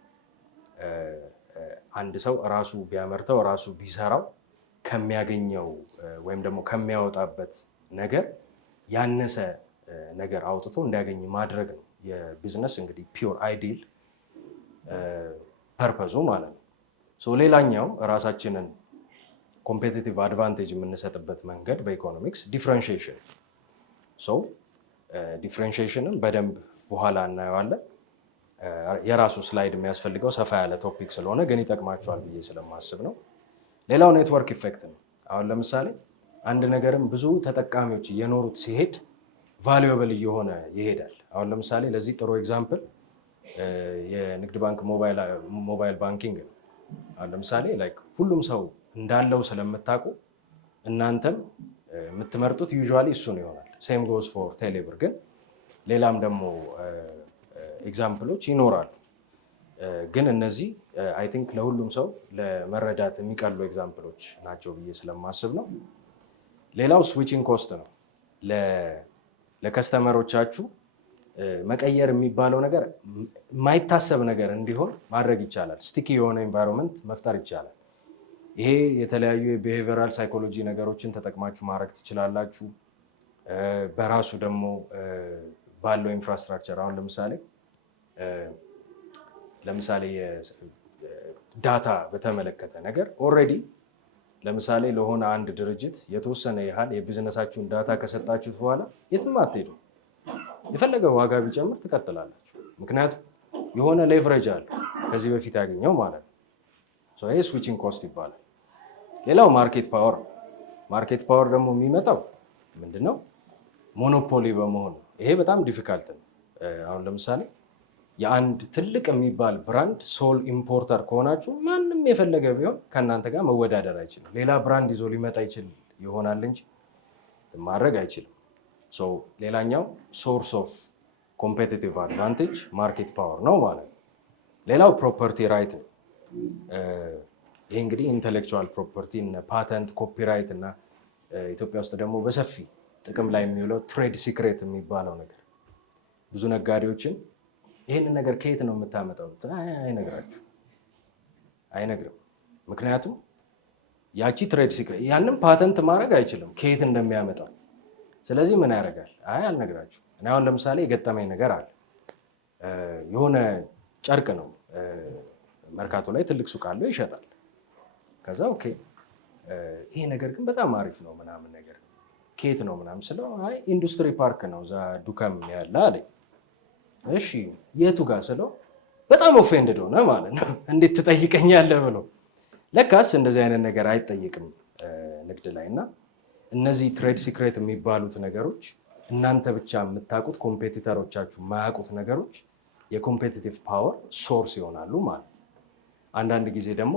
አንድ ሰው ራሱ ቢያመርተው ራሱ ቢሰራው ከሚያገኘው ወይም ደግሞ ከሚያወጣበት ነገር ያነሰ ነገር አውጥቶ እንዲያገኝ ማድረግ ነው የቢዝነስ እንግዲህ ፒውር አይዲል ፐርፐዙ ማለት ነው። ሶ ሌላኛው ራሳችንን ኮምፔቲቲቭ አድቫንቴጅ የምንሰጥበት መንገድ በኢኮኖሚክስ ዲፍረንሺዬሽን። ሶ ዲፍረንሺዬሽንን በደንብ በኋላ እናየዋለን። የራሱ ስላይድ የሚያስፈልገው ሰፋ ያለ ቶፒክ ስለሆነ ግን ይጠቅማቸዋል ብዬ ስለማስብ ነው። ሌላው ኔትወርክ ኢፌክት ነው። አሁን ለምሳሌ አንድ ነገርም ብዙ ተጠቃሚዎች እየኖሩት ሲሄድ ቫሉዌብል እየሆነ ይሄዳል። አሁን ለምሳሌ ለዚህ ጥሩ ኤግዛምፕል የንግድ ባንክ ሞባይል ባንኪንግ ነው። አሁን ለምሳሌ ላይክ ሁሉም ሰው እንዳለው ስለምታውቁ እናንተም የምትመርጡት ዩዥዋሊ እሱን ይሆናል። ሴም ጎስ ፎር ቴሌብር። ግን ሌላም ደግሞ ኤግዛምፕሎች ይኖራሉ። ግን እነዚህ አይ ቲንክ ለሁሉም ሰው ለመረዳት የሚቀሉ ኤግዛምፕሎች ናቸው ብዬ ስለማስብ ነው። ሌላው ስዊቺንግ ኮስት ነው። ለከስተመሮቻችሁ መቀየር የሚባለው ነገር የማይታሰብ ነገር እንዲሆን ማድረግ ይቻላል። ስቲኪ የሆነ ኤንቫይሮንመንት መፍጠር ይቻላል። ይሄ የተለያዩ የቢሄቪራል ሳይኮሎጂ ነገሮችን ተጠቅማችሁ ማድረግ ትችላላችሁ። በራሱ ደግሞ ባለው ኢንፍራስትራክቸር አሁን ለምሳሌ ዳታ በተመለከተ ነገር ኦልሬዲ ለምሳሌ ለሆነ አንድ ድርጅት የተወሰነ ያህል የቢዝነሳችሁን ዳታ ከሰጣችሁት በኋላ የትም አትሄዱ። የፈለገ ዋጋ ቢጨምር ትቀጥላላችሁ። ምክንያቱም የሆነ ሌቨሬጅ አለ ከዚህ በፊት ያገኘው ማለት ነው። ይሄ ስዊቺንግ ኮስት ይባላል። ሌላው ማርኬት ፓወር። ማርኬት ፓወር ደግሞ የሚመጣው ምንድነው? ሞኖፖሊ በመሆኑ ይሄ በጣም ዲፊካልት ነው። አሁን ለምሳሌ የአንድ ትልቅ የሚባል ብራንድ ሶል ኢምፖርተር ከሆናችሁ ማንም የፈለገ ቢሆን ከእናንተ ጋር መወዳደር አይችልም። ሌላ ብራንድ ይዞ ሊመጣ ይችል ይሆናል እንጂ ማድረግ አይችልም። ሌላኛው ሶርስ ኦፍ ኮምፔቲቲቭ አድቫንቴጅ ማርኬት ፓወር ነው ማለት ነው። ሌላው ፕሮፐርቲ ራይት ነው። ይህ እንግዲህ ኢንቴሌክቹዋል ፕሮፐርቲ ፓተንት፣ ኮፒራይት እና ኢትዮጵያ ውስጥ ደግሞ በሰፊ ጥቅም ላይ የሚውለው ትሬድ ሲክሬት የሚባለው ነገር ብዙ ነጋዴዎችን ይህንን ነገር ከየት ነው የምታመጣው አይነግርም። ምክንያቱም ያቺ ትሬድ ሲክሬት ያንን ፓተንት ማድረግ አይችልም ከየት እንደሚያመጣው። ስለዚህ ምን ያደርጋል? አልነግራችሁ። እኔ አሁን ለምሳሌ የገጠመኝ ነገር አለ። የሆነ ጨርቅ ነው መርካቶ ላይ ትልቅ ሱቅ አለው ይሸጣል። ከዛ ኦኬ ይሄ ነገር ግን በጣም አሪፍ ነው ምናምን ነገር ከየት ነው ምናምን ስለው አይ ኢንዱስትሪ ፓርክ ነው እዛ ዱከም ያለ አለኝ። እሺ የቱ ጋር ስለው በጣም ኦፌንድድ ሆነ ማለት ነው። እንዴት ትጠይቀኛለህ ብሎ። ለካስ እንደዚህ አይነት ነገር አይጠይቅም ንግድ ላይ። እና እነዚህ ትሬድ ሲክሬት የሚባሉት ነገሮች እናንተ ብቻ የምታውቁት ኮምፔቲተሮቻችሁ ማያውቁት ነገሮች የኮምፔቲቲቭ ፓወር ሶርስ ይሆናሉ ማለት ነው። አንዳንድ ጊዜ ደግሞ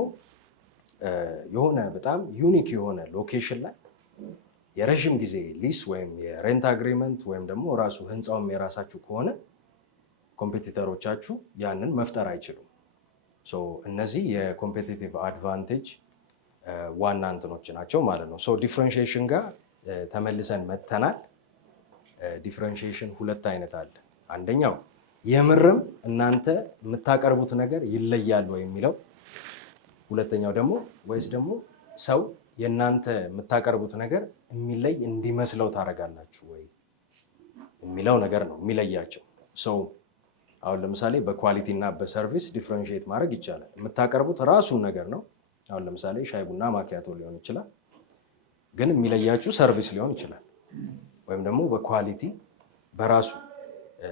የሆነ በጣም ዩኒክ የሆነ ሎኬሽን ላይ የረዥም ጊዜ ሊስ ወይም የሬንት አግሪመንት ወይም ደግሞ ራሱ ህንፃውም የራሳችሁ ከሆነ ኮምፔቲተሮቻችሁ ያንን መፍጠር አይችሉም። እነዚህ የኮምፔቲቲቭ አድቫንቴጅ ዋና እንትኖች ናቸው ማለት ነው። ዲፍረንሺዬሽን ጋር ተመልሰን መተናል። ዲፍረንሺዬሽን ሁለት አይነት አለ። አንደኛው የምርም እናንተ የምታቀርቡት ነገር ይለያል ወይ የሚለው፣ ሁለተኛው ደግሞ ወይስ ደግሞ ሰው የእናንተ የምታቀርቡት ነገር የሚለይ እንዲመስለው ታደርጋላችሁ ወይ የሚለው ነገር ነው የሚለያቸው። አሁን ለምሳሌ በኳሊቲ እና በሰርቪስ ዲፍረንሺዬት ማድረግ ይቻላል። የምታቀርቡት ራሱን ነገር ነው። አሁን ለምሳሌ ሻይ ቡና ማኪያቶ ሊሆን ይችላል፣ ግን የሚለያችሁ ሰርቪስ ሊሆን ይችላል። ወይም ደግሞ በኳሊቲ በራሱ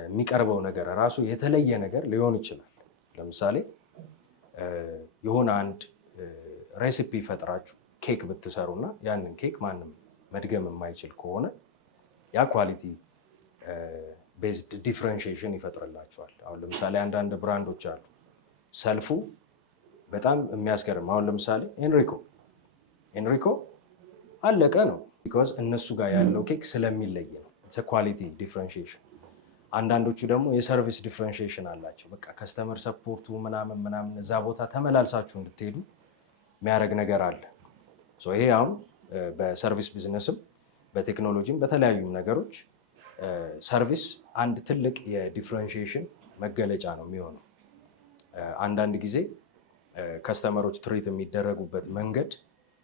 የሚቀርበው ነገር ራሱ የተለየ ነገር ሊሆን ይችላል። ለምሳሌ የሆነ አንድ ሬሲፒ ፈጥራችሁ ኬክ ብትሰሩና ያንን ኬክ ማንም መድገም የማይችል ከሆነ ያ ኳሊቲ ቤዝድ ዲፍረንሺዬሽን ይፈጥርላቸዋል። አሁን ለምሳሌ አንዳንድ ብራንዶች አሉ ሰልፉ በጣም የሚያስገርም። አሁን ለምሳሌ ኤንሪኮ አለቀ ነው። ቢኮዝ እነሱ ጋር ያለው ኬክ ስለሚለይ ነው። ኳሊቲ ዲፍረንሺዬሽን። አንዳንዶቹ ደግሞ የሰርቪስ ዲፍረንሺዬሽን አላቸው። በቃ ከስተመር ሰፖርቱ ምናምን እዛ ቦታ ተመላልሳችሁ እንድትሄዱ የሚያደርግ ነገር አለ። ይሄ አሁን በሰርቪስ ቢዝነስም በቴክኖሎጂም በተለያዩ ነገሮች ሰርቪስ አንድ ትልቅ የዲፍረንሺዬሽን መገለጫ ነው የሚሆነው። አንዳንድ ጊዜ ከስተመሮች ትሪት የሚደረጉበት መንገድ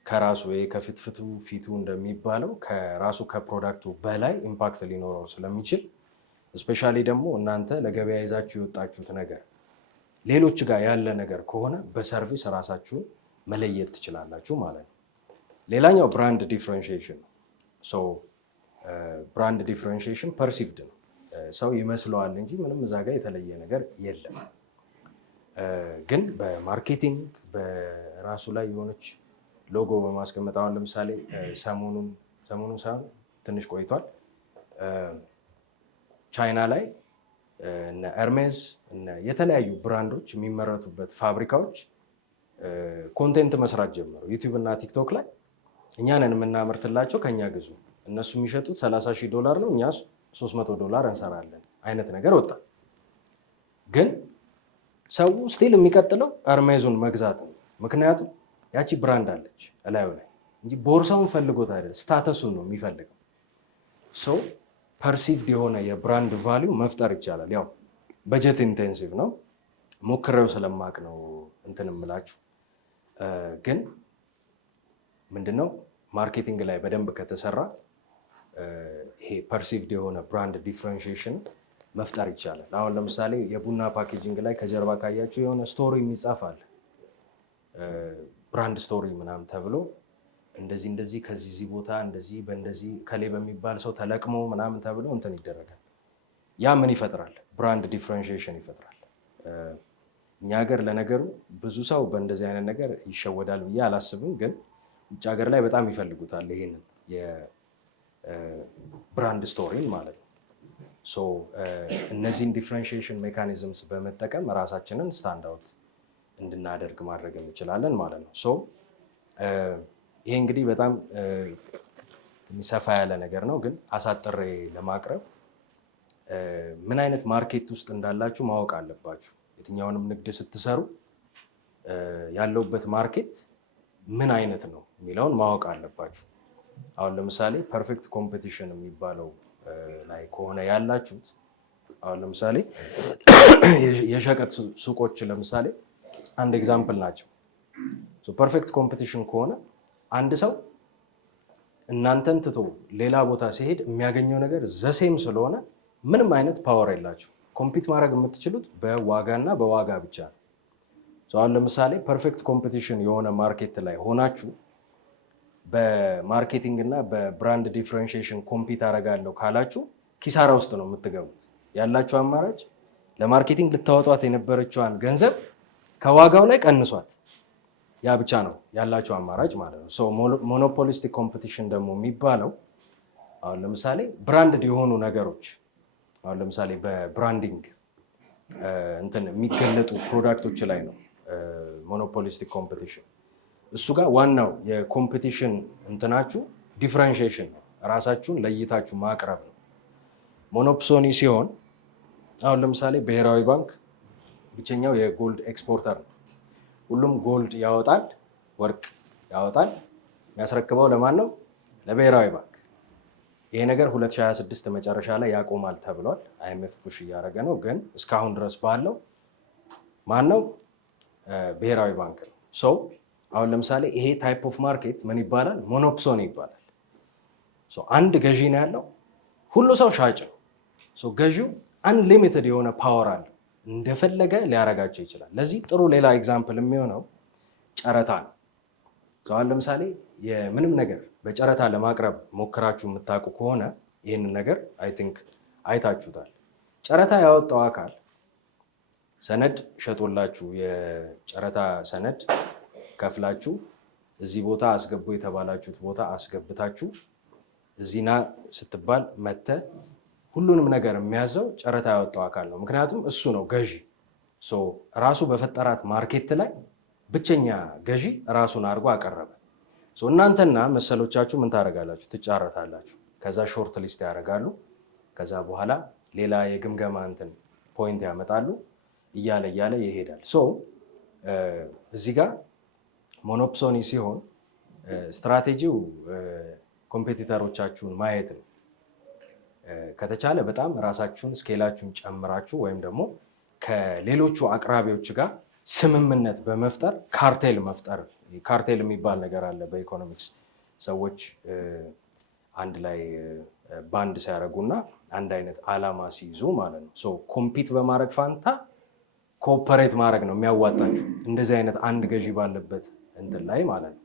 ከራሱ ከፍትፍቱ ፊቱ እንደሚባለው ከራሱ ከፕሮዳክቱ በላይ ኢምፓክት ሊኖረው ስለሚችል እስፔሻሊ ደግሞ እናንተ ለገበያ ይዛችሁ የወጣችሁት ነገር ሌሎች ጋር ያለ ነገር ከሆነ በሰርቪስ ራሳችሁን መለየት ትችላላችሁ ማለት ነው። ሌላኛው ብራንድ ዲፍረንሺዬሽን ነው። ብራንድ ዲፍረንሺዬሽን ፐርሲቭድ ነው። ሰው ይመስለዋል እንጂ ምንም እዛ ጋር የተለየ ነገር የለም። ግን በማርኬቲንግ በራሱ ላይ የሆነች ሎጎ በማስቀመጥ አሁን ለምሳሌ ሰሞኑን ሳይሆን ትንሽ ቆይቷል ቻይና ላይ እነ ኤርሜዝ የተለያዩ ብራንዶች የሚመረቱበት ፋብሪካዎች ኮንቴንት መስራት ጀመሩ። ዩቲዩብ እና ቲክቶክ ላይ እኛ ነን የምናመርትላቸው ከኛ ግዙ፣ እነሱ የሚሸጡት $30,000 ነው፣ እኛ $300 እንሰራለን አይነት ነገር ወጣ። ግን ሰው ስቲል የሚቀጥለው ኤርሜዙን መግዛት ነው። ምክንያቱም ያቺ ብራንድ አለች እላዩ ላይ እንጂ ቦርሳውን ፈልጎት አይደል፣ ስታተሱን ነው የሚፈልገው። ሰው ፐርሲቭድ የሆነ የብራንድ ቫሊዩ መፍጠር ይቻላል። ያው በጀት ኢንቴንሲቭ ነው፣ ሞክሬው ስለማቅ ነው እንትን እምላችሁ። ግን ምንድነው ማርኬቲንግ ላይ በደንብ ከተሰራ ይሄ ፐርሲቭድ የሆነ ብራንድ ዲፍረንሺዬሽን መፍጠር ይቻላል። አሁን ለምሳሌ የቡና ፓኬጂንግ ላይ ከጀርባ ካያችሁ የሆነ ስቶሪ የሚጻፋል ብራንድ ስቶሪ ምናምን ተብሎ እንደዚህ ከዚህ ቦታ እንደዚህ በእንደዚህ ከሌ በሚባል ሰው ተለቅሞ ምናምን ተብሎ እንትን ይደረጋል። ያ ምን ይፈጥራል? ብራንድ ዲፍረንሺዬሽን ይፈጥራል። እኛ ሀገር ለነገሩ ብዙ ሰው በእንደዚህ አይነት ነገር ይሸወዳል ብዬ አላስብም። ግን ውጭ ሀገር ላይ በጣም ይፈልጉታል ይሄንን የብራንድ ስቶሪን ማለት ነው። ሶ እነዚህን ዲፍረንሺዬሽን ሜካኒዝምስ በመጠቀም ራሳችንን ስታንድ አውት እንድናደርግ ማድረግ እንችላለን ማለት ነው። ሶ ይሄ እንግዲህ በጣም ሰፋ ያለ ነገር ነው፣ ግን አሳጥሬ ለማቅረብ ምን አይነት ማርኬት ውስጥ እንዳላችሁ ማወቅ አለባችሁ። የትኛውንም ንግድ ስትሰሩ ያለውበት ማርኬት ምን አይነት ነው የሚለውን ማወቅ አለባችሁ። አሁን ለምሳሌ ፐርፌክት ኮምፒቲሽን የሚባለው ላይ ከሆነ ያላችሁት፣ አሁን ለምሳሌ የሸቀጥ ሱቆች ለምሳሌ አንድ ኤግዛምፕል ናቸው። ፐርፌክት ኮምፒቲሽን ከሆነ አንድ ሰው እናንተን ትቶ ሌላ ቦታ ሲሄድ የሚያገኘው ነገር ዘሴም ስለሆነ ምንም አይነት ፓወር የላቸው። ኮምፒት ማድረግ የምትችሉት በዋጋና በዋጋ ብቻ ነው። አሁን ለምሳሌ ፐርፌክት ኮምፒቲሽን የሆነ ማርኬት ላይ ሆናችሁ በማርኬቲንግ እና በብራንድ ዲፍረንሺዬሽን ኮምፒት አደርጋለሁ ካላችሁ ኪሳራ ውስጥ ነው የምትገቡት። ያላችሁ አማራጭ ለማርኬቲንግ ልታወጧት የነበረችዋን ገንዘብ ከዋጋው ላይ ቀንሷት። ያ ብቻ ነው ያላችሁ አማራጭ ማለት ነው። ሞኖፖሊስቲክ ኮምፒቲሽን ደግሞ የሚባለው አሁን ለምሳሌ ብራንድ የሆኑ ነገሮች፣ አሁን ለምሳሌ በብራንዲንግ እንትን የሚገለጡ ፕሮዳክቶች ላይ ነው ሞኖፖሊስቲክ ኮምፒቲሽን። እሱ ጋር ዋናው የኮምፒቲሽን እንትናችሁ ዲፍረንሺዬሽን ነው፣ ራሳችሁን ለይታችሁ ማቅረብ ነው። ሞኖፕሶኒ ሲሆን አሁን ለምሳሌ ብሔራዊ ባንክ ብቸኛው የጎልድ ኤክስፖርተር ነው። ሁሉም ጎልድ ያወጣል፣ ወርቅ ያወጣል። የሚያስረክበው ለማን ነው? ለብሔራዊ ባንክ። ይሄ ነገር 2026 መጨረሻ ላይ ያቆማል ተብሏል። አይኤምኤፍ ፑሽ እያደረገ ነው። ግን እስካሁን ድረስ ባለው ማን ነው? ብሔራዊ ባንክ ነው። ሰው አሁን ለምሳሌ ይሄ ታይፕ ኦፍ ማርኬት ምን ይባላል? ሞኖፕሶኒ ይባላል። አንድ ገዢ ነው ያለው፣ ሁሉ ሰው ሻጭ ነው። ገዢው አንሊሚትድ የሆነ ፓወር አለው፣ እንደፈለገ ሊያረጋቸው ይችላል። ለዚህ ጥሩ ሌላ ኤግዛምፕል የሚሆነው ጨረታ ነው። አሁን ለምሳሌ የምንም ነገር በጨረታ ለማቅረብ ሞክራችሁ የምታውቁ ከሆነ ይህንን ነገር አይ ቲንክ አይታችሁታል። ጨረታ ያወጣው አካል ሰነድ ሸጦላችሁ የጨረታ ሰነድ ከፍላችሁ እዚህ ቦታ አስገቡ የተባላችሁት ቦታ አስገብታችሁ እዚህና ስትባል መተ ሁሉንም ነገር የሚያዘው ጨረታ ያወጣው አካል ነው። ምክንያቱም እሱ ነው ገዢ። ራሱ በፈጠራት ማርኬት ላይ ብቸኛ ገዢ ራሱን አድርጎ አቀረበ። እናንተና መሰሎቻችሁ ምን ታደርጋላችሁ? ትጫረታላችሁ። ከዛ ሾርት ሊስት ያደርጋሉ። ከዛ በኋላ ሌላ የግምገማ እንትን ፖይንት ያመጣሉ። እያለ ይሄዳል። እዚህ ጋር ሞኖፕሶኒ ሲሆን ስትራቴጂው ኮምፔቲተሮቻችሁን ማየት ነው። ከተቻለ በጣም ራሳችሁን ስኬላችሁን ጨምራችሁ ወይም ደግሞ ከሌሎቹ አቅራቢዎች ጋር ስምምነት በመፍጠር ካርቴል መፍጠር። ካርቴል የሚባል ነገር አለ በኢኮኖሚክስ። ሰዎች አንድ ላይ ባንድ ሲያደርጉና አንድ አይነት አላማ ሲይዙ ማለት ነው። ኮምፒት በማድረግ ፋንታ ኮኦፐሬት ማድረግ ነው የሚያዋጣችሁ፣ እንደዚህ አይነት አንድ ገዢ ባለበት እንትን ላይ ማለት ነው።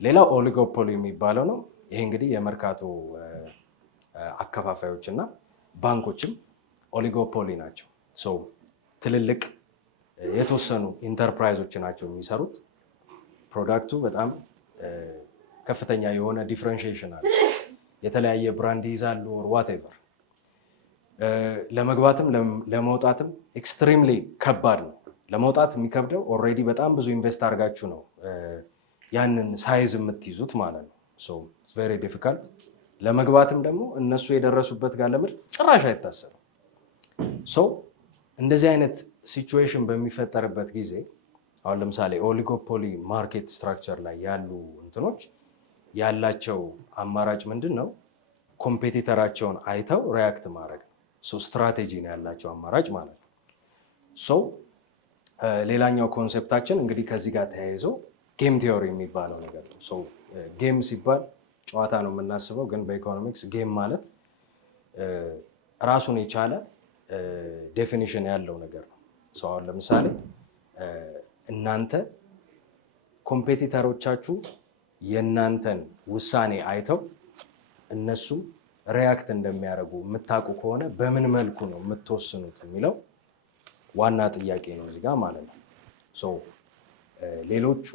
ሌላው ኦሊጎፖሊ የሚባለው ነው። ይሄ እንግዲህ የመርካቶ አከፋፋዮች እና ባንኮችም ኦሊጎፖሊ ናቸው። ትልልቅ የተወሰኑ ኢንተርፕራይዞች ናቸው የሚሰሩት። ፕሮዳክቱ በጣም ከፍተኛ የሆነ ዲፍረንሺዬሽን አለ። የተለያየ ብራንድ ይይዛሉ ኦር ዋቴቨር። ለመግባትም ለመውጣትም ኤክስትሪምሊ ከባድ ነው። ለመውጣት የሚከብደው ኦልሬዲ በጣም ብዙ ኢንቨስት አድርጋችሁ ነው ያንን ሳይዝ የምትይዙት ማለት ነው። ኢትስ ቬሪ ዲፊካልት። ለመግባትም ደግሞ እነሱ የደረሱበት ጋር ለምን ጭራሽ አይታሰብም። እንደዚህ አይነት ሲቹዌሽን በሚፈጠርበት ጊዜ አሁን ለምሳሌ ኦሊጎፖሊ ማርኬት ስትራክቸር ላይ ያሉ እንትኖች ያላቸው አማራጭ ምንድን ነው? ኮምፔቲተራቸውን አይተው ሪያክት ማድረግ ነው። ስትራቴጂ ነው ያላቸው አማራጭ ማለት ነው። ሌላኛው ኮንሴፕታችን እንግዲህ ከዚህ ጋር ተያይዞ ጌም ቲዮሪ የሚባለው ነገር ነው። ጌም ሲባል ጨዋታ ነው የምናስበው፣ ግን በኢኮኖሚክስ ጌም ማለት ራሱን የቻለ ዴፊኒሽን ያለው ነገር ነው። አሁን ለምሳሌ እናንተ ኮምፔቲተሮቻችሁ የእናንተን ውሳኔ አይተው እነሱ ሪያክት እንደሚያደርጉ የምታውቁ ከሆነ በምን መልኩ ነው የምትወስኑት የሚለው ዋና ጥያቄ ነው እዚህ ጋር ማለት ነው። ሌሎቹ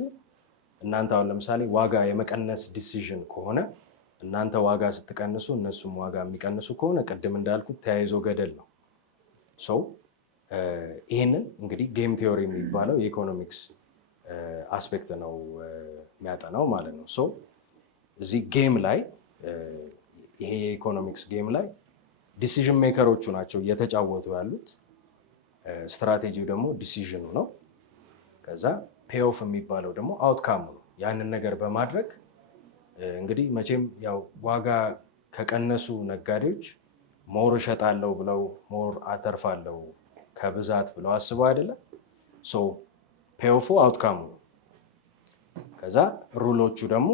እናንተ አሁን ለምሳሌ ዋጋ የመቀነስ ዲሲዥን ከሆነ እናንተ ዋጋ ስትቀንሱ እነሱም ዋጋ የሚቀንሱ ከሆነ ቅድም እንዳልኩት ተያይዞ ገደል ነው። ይህንን እንግዲህ ጌም ቲዮሪ የሚባለው የኢኮኖሚክስ አስፔክት ነው የሚያጠናው ማለት ነው። እዚህ ጌም ላይ ይሄ የኢኮኖሚክስ ጌም ላይ ዲሲዥን ሜከሮቹ ናቸው እየተጫወቱ ያሉት። ስትራቴጂው ደግሞ ዲሲዥኑ ነው። ከዛ ፔኦፍ የሚባለው ደግሞ አውትካሙ ነው። ያንን ነገር በማድረግ እንግዲህ መቼም ያው ዋጋ ከቀነሱ ነጋዴዎች ሞር እሸጣለሁ ብለው ሞር አተርፋለሁ ከብዛት ብለው አስበው አይደለም። ፔኦፉ አውትካሙ ነው። ከዛ ሩሎቹ ደግሞ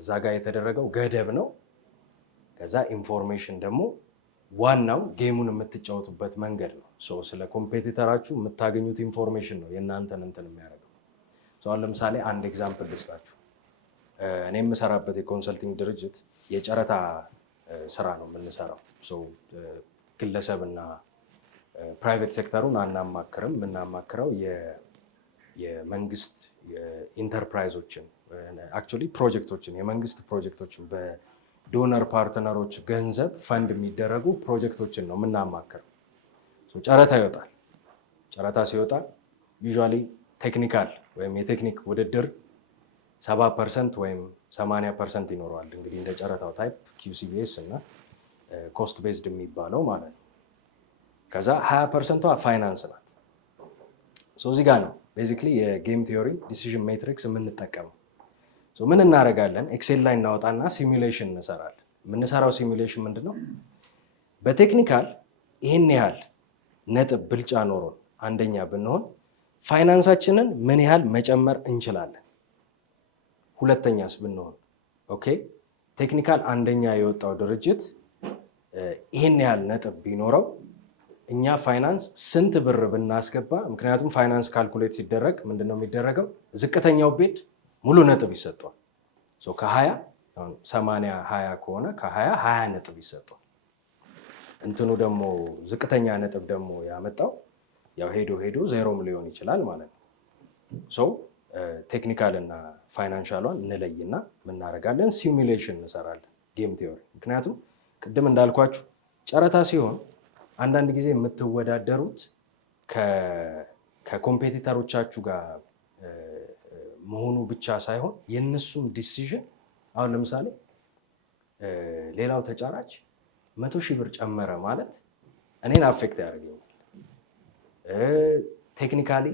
እዛ ጋ የተደረገው ገደብ ነው። ከዛ ኢንፎርሜሽን ደግሞ ዋናው ጌሙን የምትጫወቱበት መንገድ ነው። ስለ ኮምፔቲተራችሁ የምታገኙት ኢንፎርሜሽን ነው የእናንተን እንትን የሚያደርገው። አሁን ለምሳሌ አንድ ኤግዛምፕል ልስጣችሁ። እኔ የምሰራበት የኮንሰልቲንግ ድርጅት የጨረታ ስራ ነው የምንሰራው። ግለሰብና ፕራይቬት ሴክተሩን አናማክርም። የምናማክረው የመንግስት ኢንተርፕራይዞችን አክቹዋሊ ፕሮጀክቶችን፣ የመንግስት ፕሮጀክቶችን በዶነር ፓርትነሮች ገንዘብ ፈንድ የሚደረጉ ፕሮጀክቶችን ነው የምናማክረው። ጨረታ ይወጣል። ጨረታ ሲወጣ ዩዥዋሊ ቴክኒካል ወይም የቴክኒክ ውድድር 70% ወይም 80% ይኖረዋል። እንግዲህ እንደ ጨረታው ታይፕ QCBS እና ኮስት ቤዝድ የሚባለው ማለት ነው። ከዛ 20%ቷ ፋይናንስ ናት። እዚህ ጋር ነው ቤዚክሊ የጌም ቲዮሪ ዲሲዥን ሜትሪክስ የምንጠቀመው። ምን እናደርጋለን? ኤክሴል ላይ እናወጣና ሲሙሌሽን እንሰራለን። የምንሰራው ሲሙሌሽን ምንድን ነው? በቴክኒካል ይህን ያህል ነጥብ ብልጫ ኖሮን አንደኛ ብንሆን ፋይናንሳችንን ምን ያህል መጨመር እንችላለን? ሁለተኛስ ብንሆን ኦኬ፣ ቴክኒካል አንደኛ የወጣው ድርጅት ይህን ያህል ነጥብ ቢኖረው እኛ ፋይናንስ ስንት ብር ብናስገባ? ምክንያቱም ፋይናንስ ካልኩሌት ሲደረግ ምንድነው የሚደረገው? ዝቅተኛው ቤድ ሙሉ ነጥብ ይሰጠዋል። ከ20 80 20 ከሆነ ከ20 20 ነጥብ ይሰጠዋል። እንትኑ ደግሞ ዝቅተኛ ነጥብ ደግሞ ያመጣው ያው ሄዶ 0 ሊሆን ይችላል ማለት ነው። ቴክኒካል እና ፋይናንሻሏን እንለይና ምናደርጋለን? ሲሙሌሽን እንሰራለን ጌም ቲዮሪ። ምክንያቱም ቅድም እንዳልኳችሁ ጨረታ ሲሆን አንዳንድ ጊዜ የምትወዳደሩት ከኮምፔቲተሮቻችሁ ጋር መሆኑ ብቻ ሳይሆን የእነሱም ዲሲዥን። አሁን ለምሳሌ ሌላው ተጫራች 100,000 ብር ጨመረ ማለት እኔን አፌክት ያደርገኛል። ቴክኒካሊ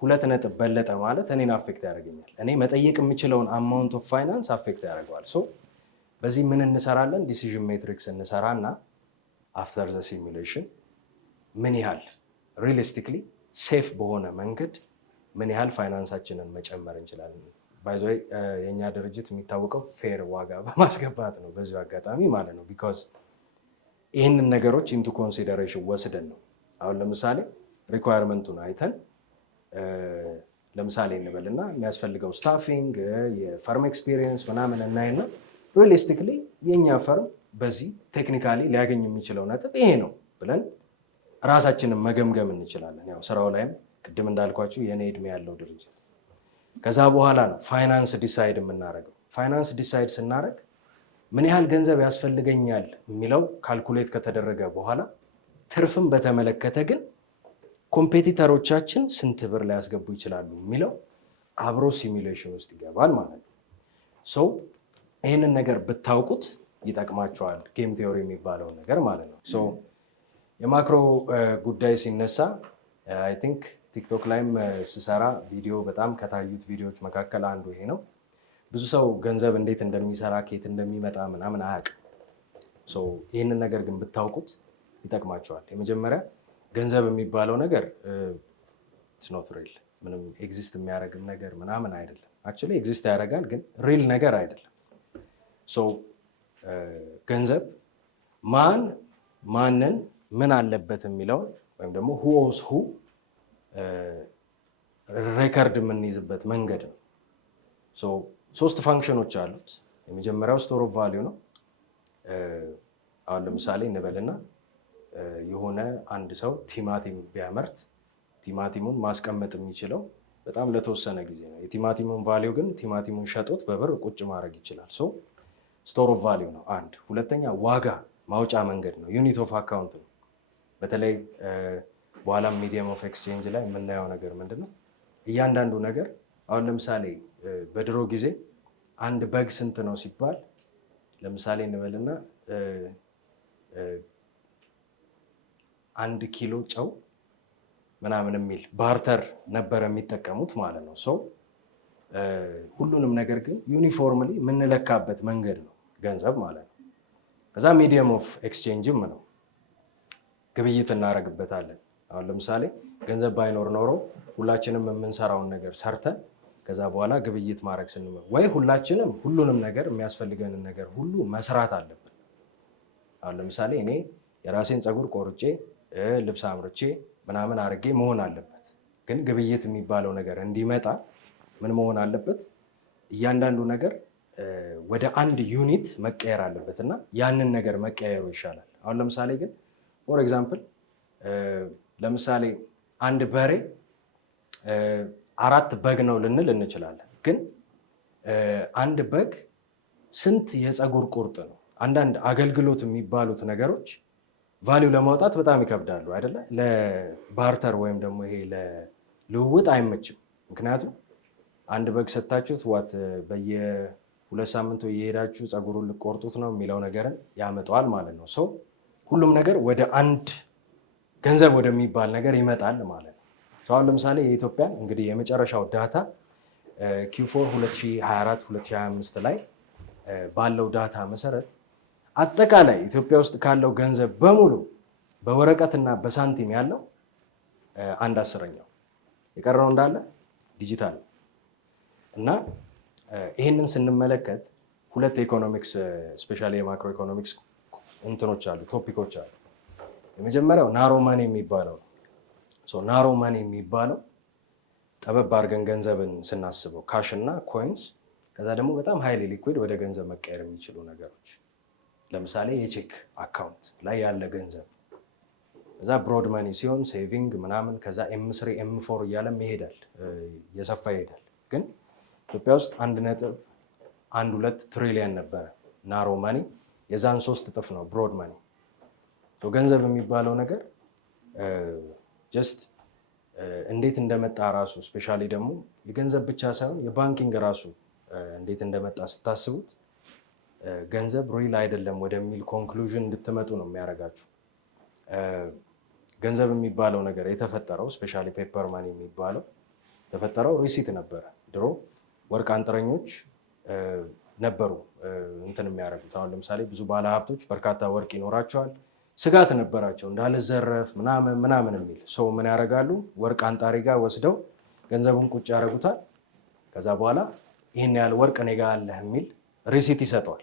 2 ነጥብ በለጠ ማለት እኔን አፌክት ያደርገኛል። እኔ መጠየቅ የምችለውን አማውንት ኦፍ ፋይናንስ አፌክት ያደርገዋል። በዚህ ምን እንሰራለን? ዲሲዥን ሜትሪክስ እንሰራና አፍተር ዘ ሲሙሌሽን ምን ያህል ሪሊስቲክሊ ሴፍ በሆነ መንገድ ምን ያህል ፋይናንሳችንን መጨመር እንችላለን። ባይ ዘ ወይ የእኛ ድርጅት የሚታወቀው ፌር ዋጋ በማስገባት ነው፣ በዚሁ አጋጣሚ ማለት ነው። ቢኮዝ ይህንን ነገሮች ኢንቱ ኮንሲደሬሽን ወስደን ነው። አሁን ለምሳሌ ሪኳየርመንቱን አይተን ለምሳሌ እንበልና የሚያስፈልገው ስታፊንግ፣ የፈርም ኤክስፒሪየንስ ምናምን እናይና ሪሊስቲክሊ የእኛ ፈርም በዚህ ቴክኒካሊ ሊያገኝ የሚችለው ነጥብ ይሄ ነው ብለን ራሳችንን መገምገም እንችላለን። ያው ስራው ላይም ቅድም እንዳልኳችሁ የኔ እድሜ ያለው ድርጅት። ከዛ በኋላ ነው ፋይናንስ ዲሳይድ የምናደርገው። ፋይናንስ ዲሳይድ ስናደርግ ምን ያህል ገንዘብ ያስፈልገኛል የሚለው ካልኩሌት ከተደረገ በኋላ ትርፍን በተመለከተ ግን ኮምፔቲተሮቻችን ስንት ብር ሊያስገቡ ይችላሉ የሚለው አብሮ ሲሙሌሽን ውስጥ ይገባል ማለት ነው። ይህንን ነገር ብታውቁት ይጠቅማቸዋል፣ ጌም ቲዮሪ የሚባለው ነገር ማለት ነው። የማክሮ ጉዳይ ሲነሳ አይ ቲንክ ቲክቶክ ላይም ስሰራ ቪዲዮ በጣም ከታዩት ቪዲዮዎች መካከል አንዱ ይሄ ነው። ብዙ ሰው ገንዘብ እንዴት እንደሚሰራ ከየት እንደሚመጣ ምናምን አያውቅም። ይህንን ነገር ግን ብታውቁት ይጠቅማቸዋል። የመጀመሪያ ገንዘብ የሚባለው ነገር ኖት ሪል፣ ምንም ኤግዚስት የሚያደርግም ነገር ምናምን አይደለም። አክቹዋሊ ኤግዚስት ያደርጋል ግን ሪል ነገር አይደለም። ገንዘብ ማንን ምን አለበት የሚለውን ወይም ደግሞ who owes who ሬከርድ የምንይዝበት መንገድ ነው። 3 ፋንክሽኖች አሉት። የመጀመሪያው ስቶር ኦፍ ቫሊዩ ነው። አሁን ለምሳሌ እንበልና የሆነ አንድ ሰው ቲማቲም ቢያመርት ቲማቲሙን ማስቀመጥ የሚችለው በጣም ለተወሰነ ጊዜ ነው። የቲማቲሙን ቫሊዩ ግን ቲማቲሙን ሸጦት በብር ቁጭ ማድረግ ይችላል። ስቶር ኦፍ ቫሊዩ ነው አንድ። ሁለተኛ ዋጋ ማውጫ መንገድ ነው፣ ዩኒት ኦፍ አካውንት ነው። በተለይ በኋላም ሚዲየም ኦፍ ኤክስቼንጅ ላይ የምናየው ነገር ምንድን ነው? እያንዳንዱ ነገር አሁን ለምሳሌ በድሮ ጊዜ አንድ በግ ስንት ነው ሲባል ለምሳሌ እንበልና 1 ኪሎ ጨው ምናምን የሚል ባርተር ነበረ የሚጠቀሙት ማለት ነው። ሰው ሁሉንም ነገር ግን ዩኒፎርምሊ የምንለካበት መንገድ ነው ገንዘብ ማለት ነው። ከዛ ሚዲየም ኦፍ ኤክስቼንጅም ነው፣ ግብይት እናደርግበታለን። አሁን ለምሳሌ ገንዘብ ባይኖር ኖሮ ሁላችንም የምንሰራውን ነገር ሰርተን ከዛ በኋላ ግብይት ማድረግ ስንመ ወይ ሁላችንም ሁሉንም ነገር የሚያስፈልገንን ነገር ሁሉ መስራት አለብን። አሁን ለምሳሌ እኔ የራሴን ፀጉር ቆርጬ ልብስ አምርቼ ምናምን አድርጌ መሆን አለበት። ግን ግብይት የሚባለው ነገር እንዲመጣ ምን መሆን አለበት? እያንዳንዱ ነገር ወደ አንድ ዩኒት መቀየር አለበት እና ያንን ነገር መቀየሩ ይሻላል። አሁን ለምሳሌ ግን ፎር ኤግዛምፕል ለምሳሌ አንድ በሬ 4 በግ ነው ልንል እንችላለን። ግን አንድ በግ ስንት የፀጉር ቁርጥ ነው? አንዳንድ አገልግሎት የሚባሉት ነገሮች ቫሊዩ ለማውጣት በጣም ይከብዳሉ አይደለ? ለባርተር ወይም ደግሞ ይሄ ለልውውጥ አይመችም። ምክንያቱም አንድ በግ ሰታችሁት በየ2 ሳምንቱ እየሄዳችሁ ፀጉሩን ልቆርጡት ነው የሚለው ነገርን ያመጣዋል ማለት ነው። ሰው ሁሉም ነገር ወደ አንድ ገንዘብ ወደሚባል ነገር ይመጣል ማለት ነው። አሁን ለምሳሌ የኢትዮጵያ እንግዲህ የመጨረሻው ዳታ Q4 2024-2025 ላይ ባለው ዳታ መሰረት አጠቃላይ ኢትዮጵያ ውስጥ ካለው ገንዘብ በሙሉ በወረቀትና በሳንቲም ያለው 1/10ኛው፣ የቀረው እንዳለ ዲጂታል ነው። እና ይህንን ስንመለከት ሁለት ኢኮኖሚክስ ስፔሻሊ የማክሮ ኢኮኖሚክስ እንትኖች አሉ፣ ቶፒኮች አሉ። የመጀመሪያው ናሮ ማኒ የሚባለው ነው። ናሮ ማኒ የሚባለው ጠበብ አድርገን ገንዘብን ስናስበው ካሽ እና ኮይንስ፣ ከዛ ደግሞ በጣም ሃይሊ ሊኩዊድ ወደ ገንዘብ መቀየር የሚችሉ ነገሮች፣ ለምሳሌ የቼክ አካውንት ላይ ያለ ገንዘብ። ከዛ ብሮድ ማኒ ሲሆን ሴቪንግ ምናምን፣ ከዛ M3 M4 እያለም ይሄዳል፣ እየሰፋ ይሄዳል። ግን ኢትዮጵያ ውስጥ 1.12 ትሪሊየን ነበረ ናሮ ማኒ፣ የዛን 3 እጥፍ ነው ብሮድ ማኒ። ገንዘብ የሚባለው ነገር ጀስት እንዴት እንደመጣ ራሱ ስፔሻሊ ደግሞ የገንዘብ ብቻ ሳይሆን የባንኪንግ ራሱ እንዴት እንደመጣ ስታስቡት ገንዘብ ሪል አይደለም ወደሚል ኮንክሉዥን እንድትመጡ ነው የሚያደርጋችሁ። ገንዘብ የሚባለው ነገር የተፈጠረው ስፔሻሊ ፔፐር ማኒ የሚባለው የተፈጠረው ሪሲት ነበረ። ድሮ ወርቅ አንጥረኞች ነበሩ እንትን የሚያደርጉት። አሁን ለምሳሌ ብዙ ባለሀብቶች በርካታ ወርቅ ይኖራቸዋል፣ ስጋት ነበራቸው እንዳልዘረፍ ምናምን የሚል ሰው ምን ያደርጋሉ? ወርቅ አንጣሪ ጋር ወስደው ገንዘቡን ቁጭ ያደርጉታል። ከዛ በኋላ ይህን ያህል ወርቅ እኔ ጋ አለህ የሚል ሪሲት ይሰጠዋል።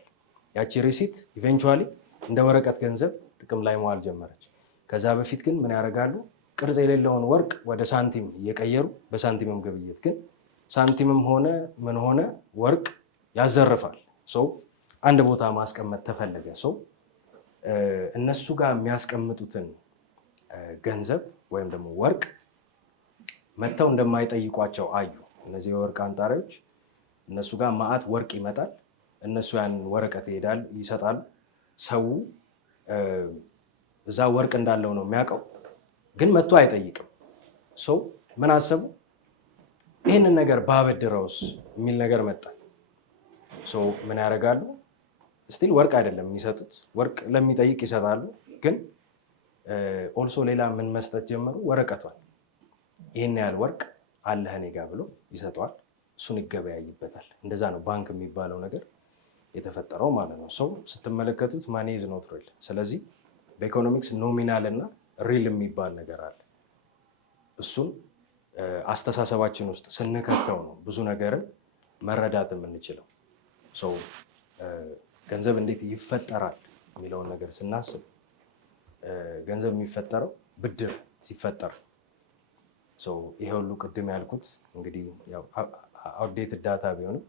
ያቺ ሪሲት ኢቬንቹዋሊ እንደ ወረቀት ገንዘብ ጥቅም ላይ መዋል ጀመረች። ከዛ በፊት ግን ምን ያደርጋሉ? ቅርጽ የሌለውን ወርቅ ወደ ሳንቲም እየቀየሩ በሳንቲምም ግብይት፣ ግን ሳንቲምም ሆነ ምን ሆነ ወርቅ ያዘርፋል። ሰው አንድ ቦታ ማስቀመጥ ተፈለገ። ሰው እነሱ ጋር የሚያስቀምጡትን ገንዘብ ወይም ደግሞ ወርቅ መጥተው እንደማይጠይቋቸው አዩ። እነዚህ የወርቅ አንጣሪዎች እነሱ ጋር ማዕት ወርቅ ይመጣል። እነሱ ያን ወረቀት ይሄዳል ይሰጣሉ። ሰው እዛ ወርቅ እንዳለው ነው የሚያውቀው፣ ግን መጥቶ አይጠይቅም። ሰው ምን አሰቡ? ይህንን ነገር ባበድረውስ የሚል ነገር መጣ። ሰው ምን ያደርጋሉ? ስቲል ወርቅ አይደለም የሚሰጡት፣ ወርቅ ለሚጠይቅ ይሰጣሉ። ግን ኦልሶ ሌላ ምን መስጠት ጀመሩ? ወረቀቷል። ይህን ያህል ወርቅ አለህ እኔ ጋ ብሎ ይሰጠዋል። እሱን ይገበያይበታል። እንደዛ ነው ባንክ የሚባለው ነገር የተፈጠረው ማለት ነው። ሰው ስትመለከቱት ማኒ ኢዝ ኖት ሪል። ስለዚህ በኢኮኖሚክስ ኖሚናል እና ሪል የሚባል ነገር አለ። እሱን አስተሳሰባችን ውስጥ ስንከተው ነው ብዙ ነገርን መረዳት የምንችለው። ሰው ገንዘብ እንዴት ይፈጠራል የሚለውን ነገር ስናስብ ገንዘብ የሚፈጠረው ብድር ሲፈጠር። ይሄ ሁሉ ቅድም ያልኩት እንግዲህ አውትዴትድ ዳታ ቢሆንም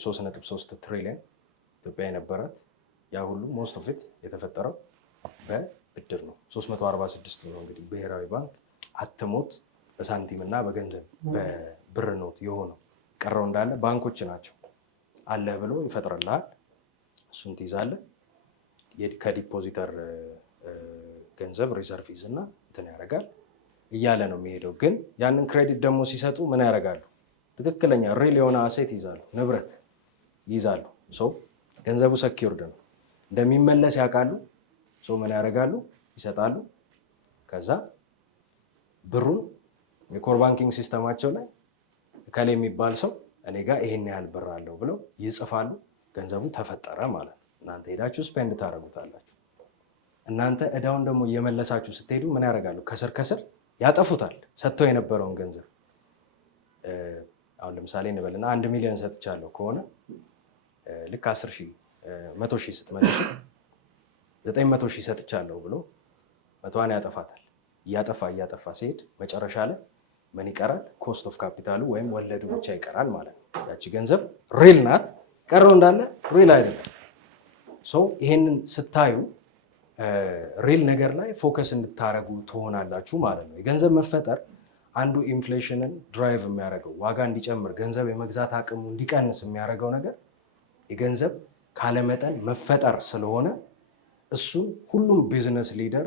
3.3 ትሪሊየን ኢትዮጵያ የነበራት ያ ሁሉ ሞስት ኦፍ ኢት የተፈጠረው በብድር ነው። 346 ነው እንግዲህ ብሔራዊ ባንክ አትሞት በሳንቲም እና በገንዘብ በብር ኖት የሆነው። ቀረው እንዳለ ባንኮች ናቸው። አለ ብሎ ይፈጥርልሃል። እሱን ትይዛለህ። ከዲፖዚተር ገንዘብ ሪዘርቭ ይዝና እንትን ያደርጋል እያለ ነው የሚሄደው። ግን ያንን ክሬዲት ደግሞ ሲሰጡ ምን ያደርጋሉ? ትክክለኛ ሪል የሆነ አሴት ይዛሉ፣ ንብረት ይይዛሉ። ገንዘቡ ሰኪውርድ ነው እንደሚመለስ ያውቃሉ። ምን ያደርጋሉ? ይሰጣሉ። ከዛ ብሩን የኮር ባንኪንግ ሲስተማቸው ላይ ከላይ የሚባል ሰው እኔ ጋር ይሄን ያህል ብር አለው ብለው ይጽፋሉ። ገንዘቡ ተፈጠረ ማለት ነው። እናንተ ሄዳችሁ ስፔንድ ታደርጉታላችሁ። እናንተ እዳውን ደግሞ እየመለሳችሁ ስትሄዱ ምን ያደርጋሉ? ከስር ከስር ያጠፉታል። ሰጥተው የነበረውን ገንዘብ አሁን ለምሳሌ እንበልና 1 ሚሊዮን ሰጥቻለሁ ከሆነ ልክ 10,000 100,000 ስትመልሱ 900,000 ሰጥቻለሁ ብሎ 100ን ያጠፋታል። እያጠፋ ሲሄድ መጨረሻ ላይ ምን ይቀራል? ኮስት ኦፍ ካፒታሉ ወይም ወለዱ ብቻ ይቀራል ማለት ነው። ያቺ ገንዘብ ሪል ናት፣ ቀረው እንዳለ ሪል አይደለም። ይሄንን ስታዩ ሪል ነገር ላይ ፎከስ እንድታረጉ ትሆናላችሁ ማለት ነው። የገንዘብ መፈጠር አንዱ ኢንፍሌሽንን ድራይቭ የሚያደርገው ዋጋ እንዲጨምር ገንዘብ የመግዛት አቅሙ እንዲቀንስ የሚያደርገው ነገር የገንዘብ ካለመጠን መፈጠር ስለሆነ እሱን ሁሉም ቢዝነስ ሊደር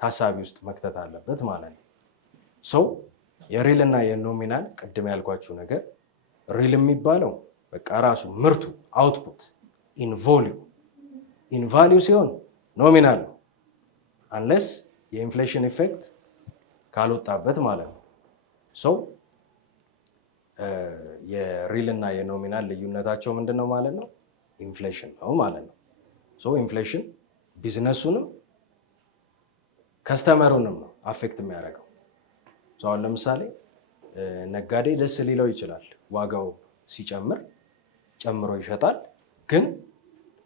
ታሳቢ ውስጥ መክተት አለበት ማለት ነው። የሪል እና የኖሚናል ቅድም ያልኳችሁ ነገር ሪል የሚባለው በቃ ራሱ ምርቱ አውትፑት ኢን ቫሊዩ ሲሆን ኖሚናል ነው፣ አንለስ የኢንፍሌሽን ኢፌክት ካልወጣበት ማለት ነው። የሪል እና የኖሚናል ልዩነታቸው ምንድን ነው ማለት ነው? ኢንፍሌሽን ነው ማለት ነው። ኢንፍሌሽን ቢዝነሱንም ከስተመሩንም ነው አፌክት የሚያደርገው። አሁን ለምሳሌ ነጋዴ ደስ ሊለው ይችላል ዋጋው ሲጨምር፣ ጨምሮ ይሸጣል። ግን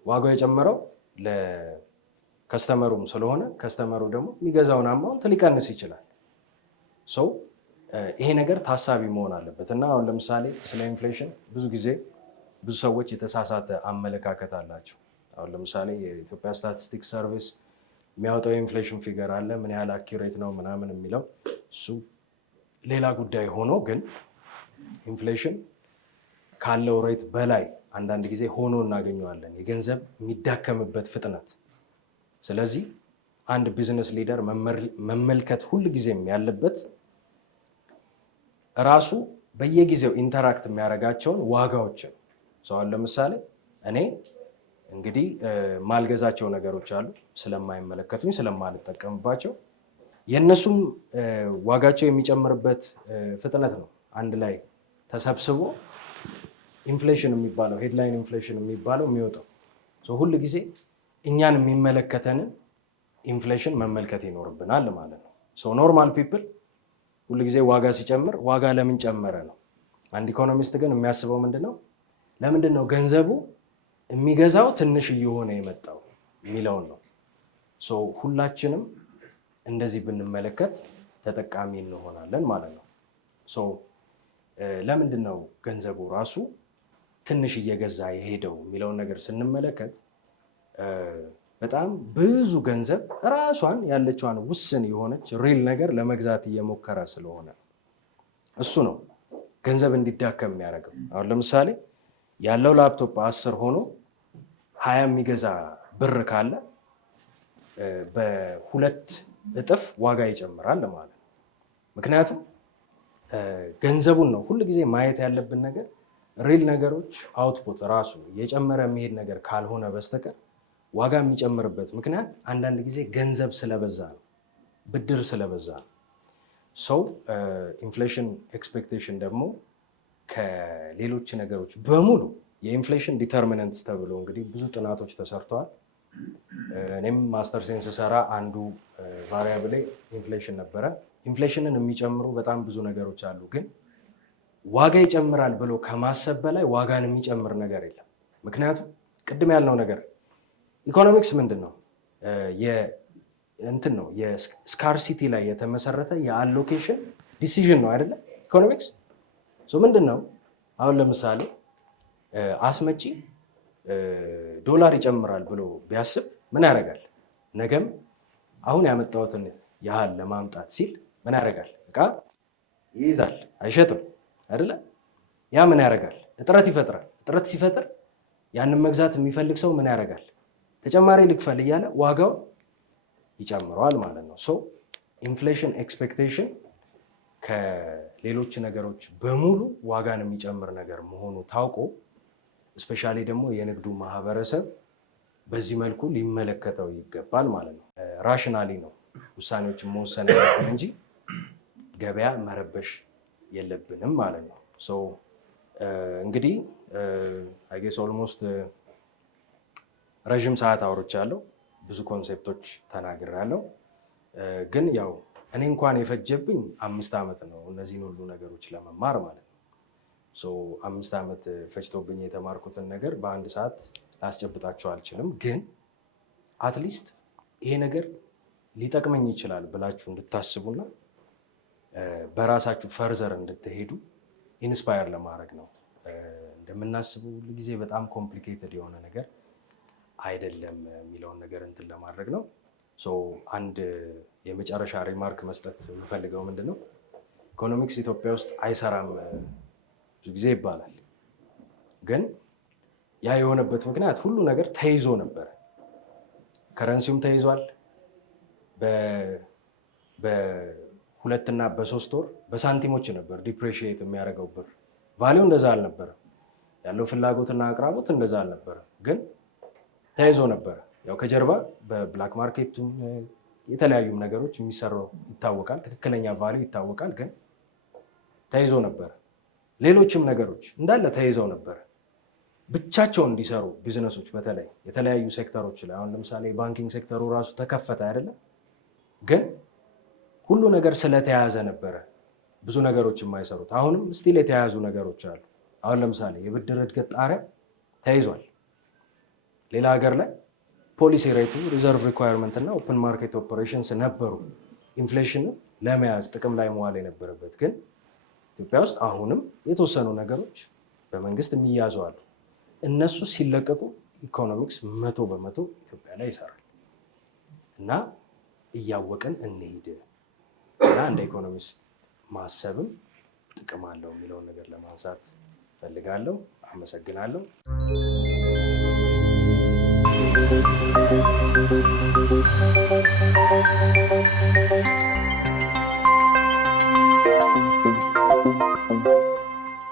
ዋጋው የጨመረው ለከስተመሩም ስለሆነ ከስተመሩ ደግሞ የሚገዛውን አማውንት ሊቀንስ ይችላል። ይሄ ነገር ታሳቢ መሆን አለበት እና አሁን ለምሳሌ ስለ ኢንፍሌሽን ብዙ ጊዜ ብዙ ሰዎች የተሳሳተ አመለካከት አላቸው። አሁን ለምሳሌ የኢትዮጵያ ስታቲስቲክስ ሰርቪስ የሚያወጣው የኢንፍሌሽን ፊገር አለ፣ ምን ያህል አኪሬት ነው ምናምን የሚለው እሱ ሌላ ጉዳይ ሆኖ፣ ግን ኢንፍሌሽን ካለው ሬት በላይ አንዳንድ ጊዜ ሆኖ እናገኘዋለን፣ የገንዘብ የሚዳከምበት ፍጥነት። ስለዚህ አንድ ቢዝነስ ሊደር መመልከት ሁል ጊዜም ያለበት ራሱ በየጊዜው ኢንተራክት የሚያደርጋቸውን ዋጋዎችን። አሁን ለምሳሌ እኔ እንግዲህ ማልገዛቸው ነገሮች አሉ ስለማይመለከቱኝ ስለማልጠቀምባቸው፣ የእነሱም ዋጋቸው የሚጨምርበት ፍጥነት ነው አንድ ላይ ተሰብስቦ ኢንፍሌሽን የሚባለው ሄድላይን ኢንፍሌሽን የሚባለው የሚወጣው። ሁል ጊዜ እኛን የሚመለከተንን ኢንፍሌሽን መመልከት ይኖርብናል ማለት ነው። ኖርማል ፒፕል ሁል ጊዜ ዋጋ ሲጨምር ዋጋ ለምን ጨመረ ነው። አንድ ኢኮኖሚስት ግን የሚያስበው ምንድነው? ለምንድን ነው ገንዘቡ የሚገዛው ትንሽ እየሆነ የመጣው የሚለውን ነው። ሁላችንም እንደዚህ ብንመለከት ተጠቃሚ እንሆናለን ማለት ነው። ለምንድን ነው ገንዘቡ ራሱ ትንሽ እየገዛ የሄደው የሚለውን ነገር ስንመለከት በጣም ብዙ ገንዘብ ራሷን ያለችዋን ውስን የሆነች ሪል ነገር ለመግዛት እየሞከረ ስለሆነ እሱ ነው ገንዘብ እንዲዳከም የሚያደርገው። አሁን ለምሳሌ ያለው ላፕቶፕ 10 ሆኖ 20 የሚገዛ ብር ካለ በ2 እጥፍ ዋጋ ይጨምራል ማለት ነው። ምክንያቱም ገንዘቡን ነው ሁል ጊዜ ማየት ያለብን ነገር ሪል ነገሮች አውትፑት ራሱ የጨመረ የሚሄድ ነገር ካልሆነ በስተቀር ዋጋ የሚጨምርበት ምክንያት አንዳንድ ጊዜ ገንዘብ ስለበዛ ነው፣ ብድር ስለበዛ ነው። ኢንፍሌሽን ኤክስፔክቴሽን ደግሞ ከሌሎች ነገሮች በሙሉ የኢንፍሌሽን ዲተርሚነንትስ ተብሎ እንግዲህ ብዙ ጥናቶች ተሰርተዋል። እኔም ማስተር ሴንስ ሰራ አንዱ ቫሪያብል ኢንፍሌሽን ነበረ። ኢንፍሌሽንን የሚጨምሩ በጣም ብዙ ነገሮች አሉ፣ ግን ዋጋ ይጨምራል ብሎ ከማሰብ በላይ ዋጋን የሚጨምር ነገር የለም። ምክንያቱም ቅድም ያልነው ነገር ኢኮኖሚክስ ምንድን ነው? እንትን ነው የስካርሲቲ ላይ የተመሰረተ የአሎኬሽን ዲሲዥን ነው አይደለ? ኢኮኖሚክስ ምንድን ነው? አሁን ለምሳሌ አስመጪ ዶላር ይጨምራል ብሎ ቢያስብ ምን ያደርጋል? ነገም አሁን ያመጣሁትን ያህል ለማምጣት ሲል ምን ያደርጋል? እቃ ይይዛል፣ አይሸጥም አይደለ? ያ ምን ያደርጋል? እጥረት ይፈጥራል። እጥረት ሲፈጥር ያንን መግዛት የሚፈልግ ሰው ምን ያደርጋል? ተጨማሪ ልክፈል እያለ ዋጋው ይጨምረዋል ማለት ነው። ሶ ኢንፍሌሽን ኤክስፔክቴሽን ከሌሎች ነገሮች በሙሉ ዋጋን የሚጨምር ነገር መሆኑ ታውቆ እስፔሻሊ ደግሞ የንግዱ ማህበረሰብ በዚህ መልኩ ሊመለከተው ይገባል ማለት ነው። ራሽናሊ ነው ውሳኔዎችን መወሰን ያለብን እንጂ ገበያ መረበሽ የለብንም ማለት ነው። ሶ እንግዲህ አይ ጌስ ኦልሞስት ረዥም ሰዓት አውርቻለሁ፣ ብዙ ኮንሴፕቶች ተናግሬያለሁ። ግን ያው እኔ እንኳን የፈጀብኝ 5 ዓመት ነው እነዚህን ሁሉ ነገሮች ለመማር ማለት ነው። ሶ 5 ዓመት ፈጅቶብኝ የተማርኩትን ነገር በአንድ ሰዓት ላስጨብጣቸው አልችልም። ግን አትሊስት ይሄ ነገር ሊጠቅመኝ ይችላል ብላችሁ እንድታስቡና በራሳችሁ ፈርዘር እንድትሄዱ ኢንስፓየር ለማድረግ ነው። እንደምናስበው ጊዜ በጣም ኮምፕሊኬትድ የሆነ ነገር አይደለም የሚለውን ነገር እንትን ለማድረግ ነው። ሶ አንድ የመጨረሻ ሪማርክ መስጠት የምፈልገው ምንድን ነው፣ ኢኮኖሚክስ ኢትዮጵያ ውስጥ አይሰራም ብዙ ጊዜ ይባላል። ግን ያ የሆነበት ምክንያት ሁሉ ነገር ተይዞ ነበር። ከረንሲውም ተይዟል። በ2 እና በ3 ወር በሳንቲሞች ነበር ዲፕሬሺየት የሚያደርገው ብር። ቫሊው እንደዛ አልነበረም። ያለው ፍላጎትና አቅራቦት እንደዛ አልነበረም። ግን ተይዞ ነበረ። ያው ከጀርባ በብላክ ማርኬቱ የተለያዩም ነገሮች የሚሰራው ይታወቃል። ትክክለኛ ቫሊው ይታወቃል። ግን ተይዞ ነበረ። ሌሎችም ነገሮች እንዳለ ተይዘው ነበረ። ብቻቸውን እንዲሰሩ ቢዝነሶች በተለይ የተለያዩ ሴክተሮች ላይ አሁን ለምሳሌ ባንኪንግ ሴክተሩ ራሱ ተከፈተ አይደለም። ግን ሁሉ ነገር ስለተያያዘ ነበረ ብዙ ነገሮች የማይሰሩት። አሁንም ስቲል የተያያዙ ነገሮች አሉ። አሁን ለምሳሌ የብድር እድገት ጣሪያ ተይዟል። ሌላ ሀገር ላይ ፖሊሲ ሬቱ፣ ሪዘርቭ ሪኳየርመንት እና ኦፕን ማርኬት ኦፐሬሽንስ ነበሩ ኢንፍሌሽን ለመያዝ ጥቅም ላይ መዋል የነበረበት። ግን ኢትዮጵያ ውስጥ አሁንም የተወሰኑ ነገሮች በመንግስት የሚያዙ አሉ። እነሱ ሲለቀቁ ኢኮኖሚክስ 100% ኢትዮጵያ ላይ ይሰራል እና እያወቅን እንሂድ እና እንደ ኢኮኖሚስት ማሰብም ጥቅም አለው የሚለውን ነገር ለማንሳት ፈልጋለሁ። አመሰግናለሁ።